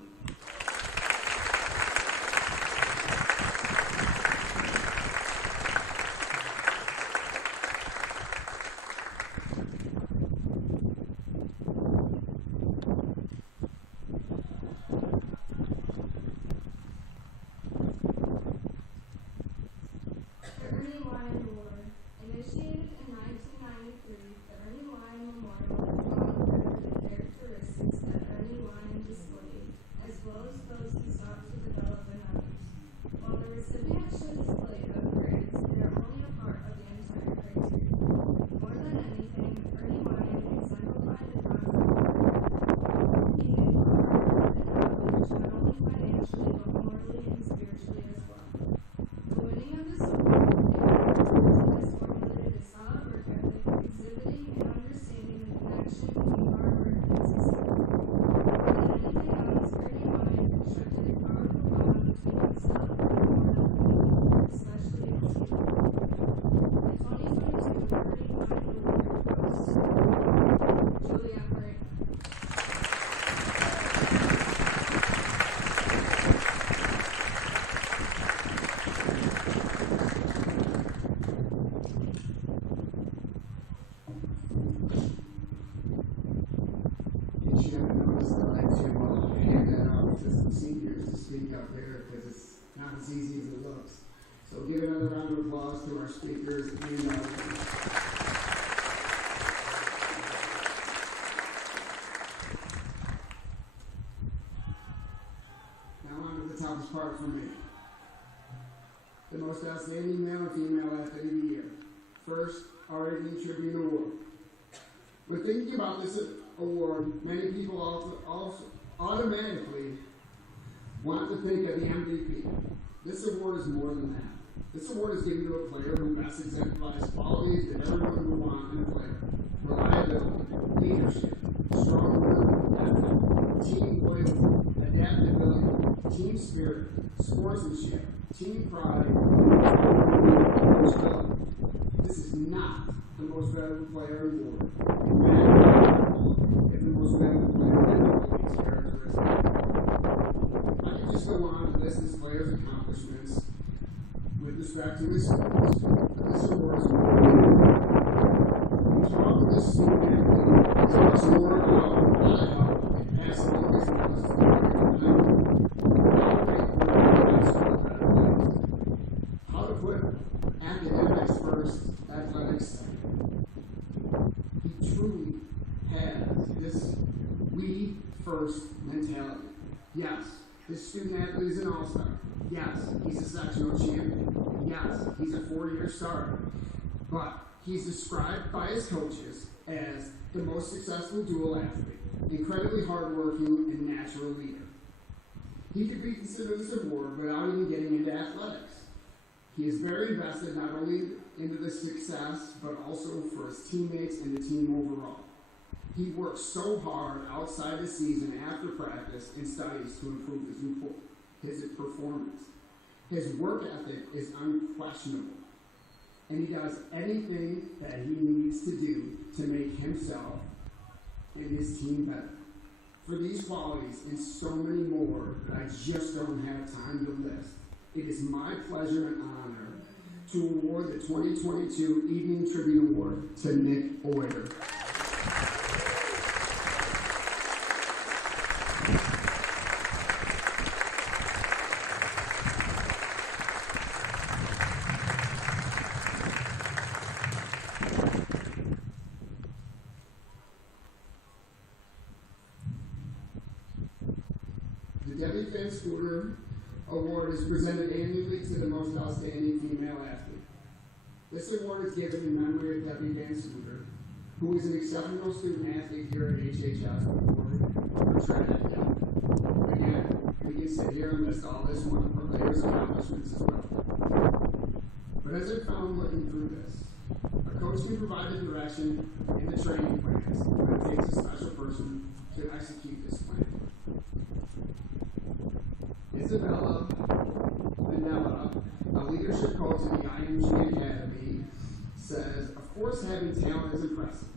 The Ernie Lyon Award. Initiated in 1993, the Ernie Lyon Memorial is honored for the characteristics that Ernie Lyon displayed, as well as those he sought to develop in others. While the recipient should display good grades, they are only a part of the entire criteria. More than anything, Ernie Lyon exemplified the concept of needed for hard work and outreach, not only financially, but morally and spiritually as well. The winning of this award, has formulated a solid work ethic, exhibiting and understanding the connection between hard work and success. More than anything else, Ernie Lyon constructed a powerful bond between himself and the Florida community, especially its youth. The 2022 Ernie Lyon Award goes to Juliet Moreno. In case you haven't noticed, I like to hand that out to some seniors to speak up there because it's not as easy as it looks. So give another round of applause to our speakers and our audience. Now on to the toughest part for me. The most outstanding male and female athlete of the year. First, our Evening Tribune Award. When thinking about this award, many people also automatically want to think of the MVP. This award is more than that. This award is given to a player who best exemplifies qualities that everyone would want in a player. Reliability, leadership, strong work ethic, team loyalty, adaptability, team spirit, sportsmanship, team pride, coachability. This is not the most valuable player in the world. If the most valuable player in the world these characteristics. I could just go on and list this player's accomplishments with respect to his sports, but this award is more. To talk with this student athlete is much more about how to help and pass along his message to how to put academics first, athletics second. He truly has this we first mentality. Yes, this student athlete is an all-star. Yes, he's a sectional champion. Yes, he's a 4-year starter. But he's described by his coaches as the most successful dual athlete, incredibly hardworking and natural leader. He could be considered this award without even getting into athletics. He is very invested not only into the success, but also for his teammates and the team overall. He works so hard outside the season after practice and studies to improve his performance. His work ethic is unquestionable, and he does anything that he needs to do to make himself and his team better. For these qualities and so many more that I just don't have time to list, it is my pleasure and honor to award the 2022 Evening Tribune Award to Nick Oyer. The Debbie Finn Scooter Award is presented annually to the most outstanding female athlete. This award is given in memory of Debbie Van Scooter, who is an exceptional student athlete here at HHS for track and field. Again, we can sit here and list all this one of her players' accomplishments as well. But as I found looking through this, a coach can provide the direction and the training plans, but it takes a special person to execute this plan. Isabella Vanella, a leadership coach in the IMG Academy, says, of course having talent is impressive,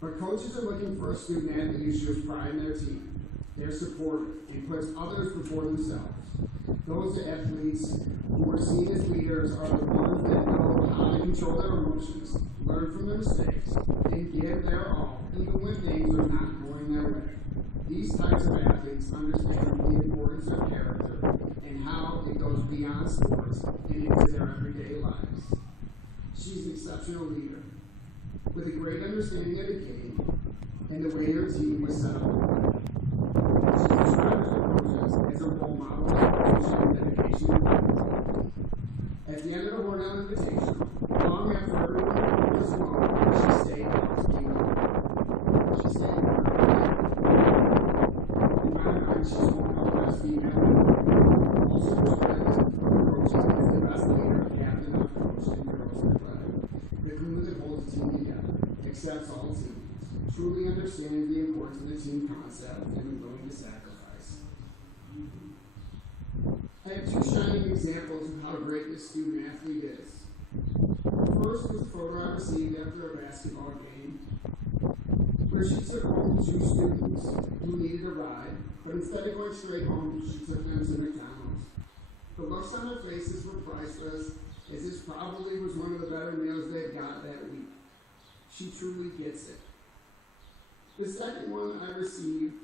but coaches are looking for a student athlete who shows pride in their team. They're supportive and puts others before themselves. Those athletes who are seen as leaders are the ones that know how to control their emotions, learn from their mistakes, and give their all, even when things are not going their way. These types of athletes understand the importance of character and how it goes beyond sports and into their everyday lives. She's an exceptional leader with a great understanding of the game and the way her team was set up. She describes her coaches as a role model of sportsmanship, dedication, and commitment. At the end of the Hornell Invitational, long after everyone was gone, she stayed and helped keep going. She stayed in my mind, she's one of the best female. Also described her coaches as the best leader, captain, and coach in girls athletic. The glue that holds the team together, accepts all teams, truly understands the importance of the team concept, and is willing to sacrifice. I have two shining examples of how great this student athlete is. The first was a photo I received after a basketball game, where she took home 2 students who needed a ride, but instead of going straight home, she took them to McDonald's. The looks on their faces were priceless, as this probably was one of the better meals they'd got that week. She truly gets it. The second one I received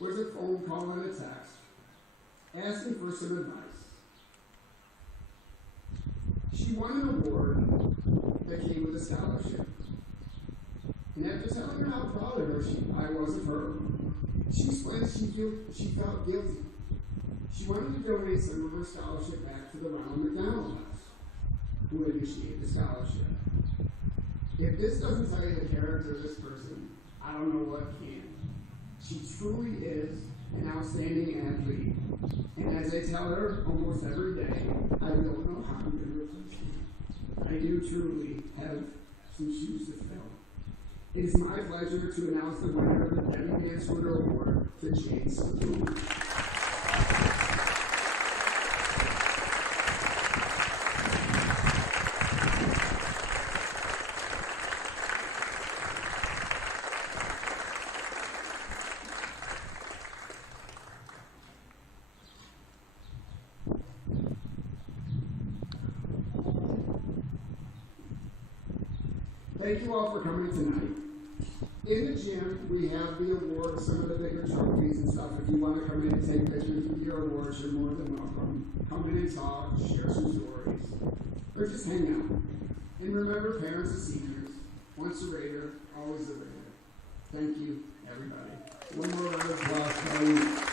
was a phone call and a text, asking for some advice. She won an award that came with a scholarship. And after telling her how proud of her I was of her, she explained she felt guilty. She wanted to donate some of her scholarship back to the Ronald McDonald House, who initiated the scholarship. If this doesn't tell you the character of this person, I don't know what can. She truly is an outstanding athlete, and as I tell her almost every day, I don't know how I'm going to replace you. I do truly have some shoes to fill. It is my pleasure to announce the winner of the Debbie Mansfield Award to James Spoon. Thank you all for coming tonight. In the gym, we have the awards, some of the bigger trophies and stuff. If you want to come in and take pictures with your awards, you're more than welcome. Come in and talk, share some stories, or just hang out. And remember, parents and seniors, once a Raider, always a Raider. Thank you, everybody. One more round of applause, please.